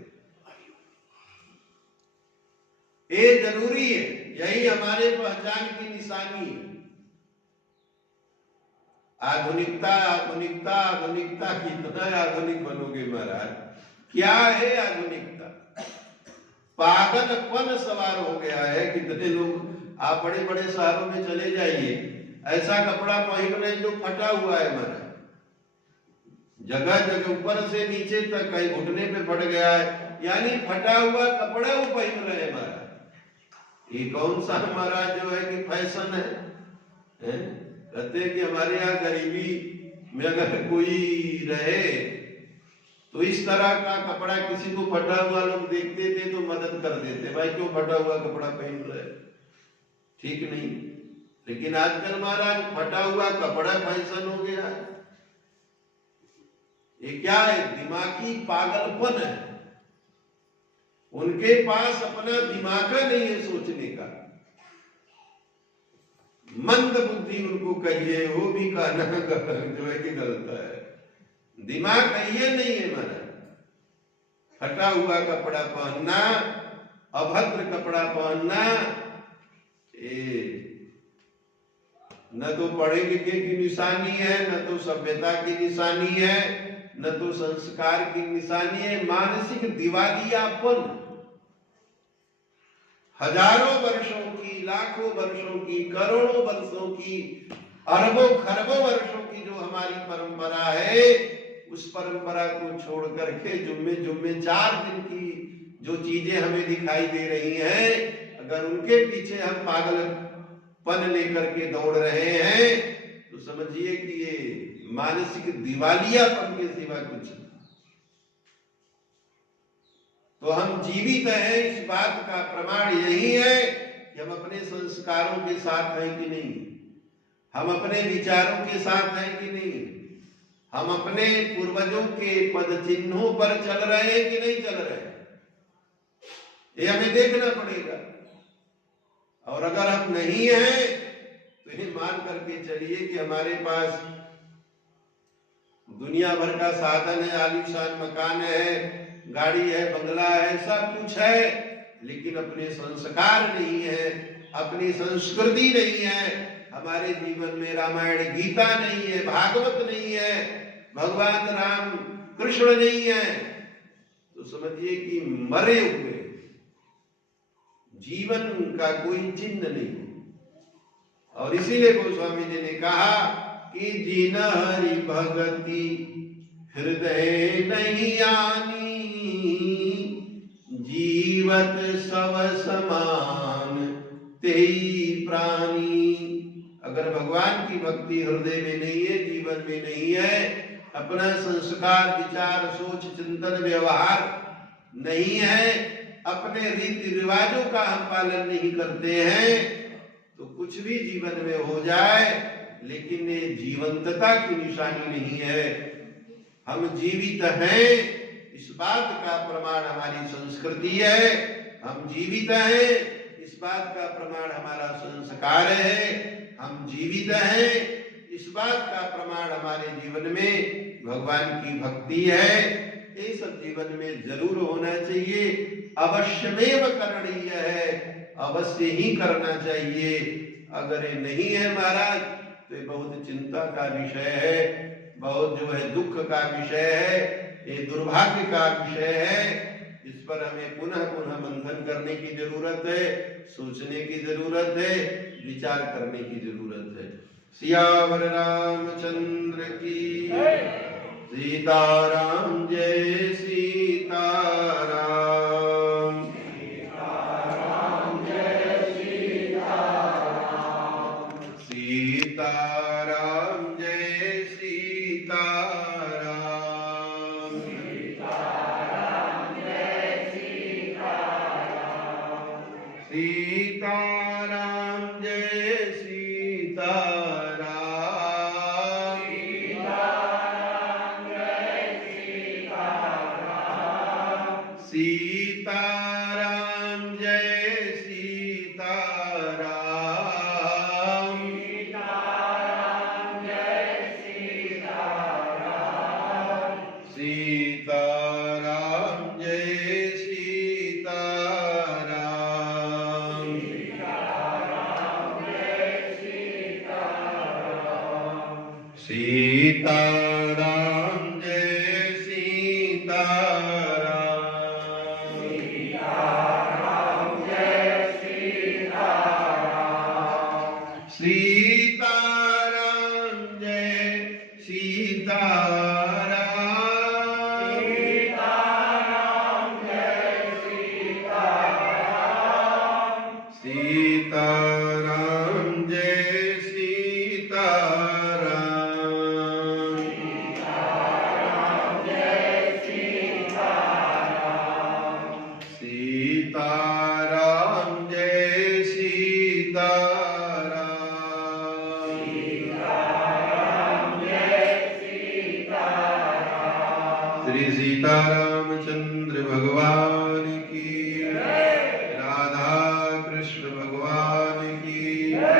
ये जरूरी है, यही हमारे पहचान की निशानी है। आधुनिकता आधुनिकता आधुनिकता, कितना आधुनिक बनोगे महाराज? क्या है आधुनिकता? पागलपन सवार हो गया है। कितने लोग, आप बड़े बड़े शहरों में चले जाइए, ऐसा कपड़ा पहन रहे जो फटा हुआ है महाराज, जगह जगह ऊपर से नीचे तक, कहीं घुटने पे फट गया है, यानी फटा हुआ कपड़ा वो पहन रहे हैं महाराज। ये कौन सा महाराज जो है कि फैशन है? कहते हैं कि हमारे यहाँ गरीबी में अगर कोई रहे तो इस तरह का कपड़ा किसी को फटा हुआ लोग देखते थे तो मदद कर देते, भाई क्यों फटा हुआ कपड़ा पहन रहे, ठीक नहीं। लेकिन आजकल महाराज फटा हुआ कपड़ा फैशन हो गया है। ये क्या है? दिमागी पागलपन है। उनके पास अपना दिमाग नहीं है सोचने का। मंद बुद्धि उनको कहिए, वो भी कहना जो है कि गलत है। दिमाग ये नहीं है महाराज। फटा हुआ कपड़ा पहनना, अभद्र कपड़ा पहनना, न तो पढ़े लिखे की निशानी है, न तो सभ्यता की निशानी है, न तो संस्कार की निशानी है। मानसिक दिवालियापन, हजारों वर्षों की, लाखों वर्षों की, करोड़ों वर्षों की, अरबों खरबों वर्षों की जो हमारी परंपरा है, उस परंपरा को छोड़ करके जुम्मे 4 दिन की जो चीजें हमें दिखाई दे रही हैं, अगर उनके पीछे हम पागलपन लेकर के दौड़ रहे हैं तो समझिए कि ये मानसिक दिवालियापन के सिवा कुछ नहीं। तो हम जीवित हैं, इस बात का प्रमाण यही है कि हम अपने संस्कारों के साथ हैं कि नहीं, हम अपने विचारों के साथ हैं कि नहीं, हम अपने पूर्वजों के पद चिन्हों पर चल रहे हैं कि नहीं चल रहे हैं, ये हमें देखना पड़ेगा। और अगर हम नहीं हैं तो ये मान करके चलिए कि हमारे पास दुनिया भर का साधन है, आलीशान मकान है, गाड़ी है, बंगला है, सब कुछ है, लेकिन अपने संस्कार नहीं है, अपनी संस्कृति नहीं है। हमारे जीवन में रामायण गीता नहीं है, भागवत नहीं है, भगवान राम कृष्ण नहीं है, तो समझिए कि मरे हुए, जीवन का कोई चिन्ह नहीं। और इसीलिए गोस्वामी जी ने कहा कि जिन हरि भगति हृदय नहीं आनी, जीवत सब समान तेई प्राणी। अगर भगवान की भक्ति हृदय में नहीं है, जीवन में नहीं है, अपना संस्कार, विचार, सोच, चिंतन, व्यवहार नहीं है, अपने रीति रिवाजों का हम पालन नहीं करते हैं, तो कुछ भी जीवन में हो जाए, लेकिन ये जीवंतता की निशानी नहीं है। हम जीवित हैं, इस बात का प्रमाण हमारी संस्कृति है। हम जीवित हैं, इस बात का प्रमाण हमारा संस्कार है। हम जीवित हैं, इस बात का प्रमाण हमारे जीवन में भगवान की भक्ति है। ये सब जीवन में जरूर होना चाहिए, अवश्यमेव करणीय है, अवश्य ही करना चाहिए। अगर ये नहीं है महाराज तो ये बहुत चिंता का विषय है, बहुत जो है दुख का विषय है, ये दुर्भाग्य का विषय है। इस पर हमें पुनः पुनः मंथन करने की जरूरत है, सोचने की जरूरत है, विचार करने की जरूरत है। सियावर रामचंद्र की सीताराम जय सीताराम। सीताराम जय सीताराम। सीताराम जय सीताराम। सीताराम जय सीताराम। सीताराम जय सीताराम। सीताराम जय सीताराम। सीताराम जय सीताराम। सीताराम जय सीताराम। सीताराम जय सीताराम। श्री सीतारामचंद्र भगवान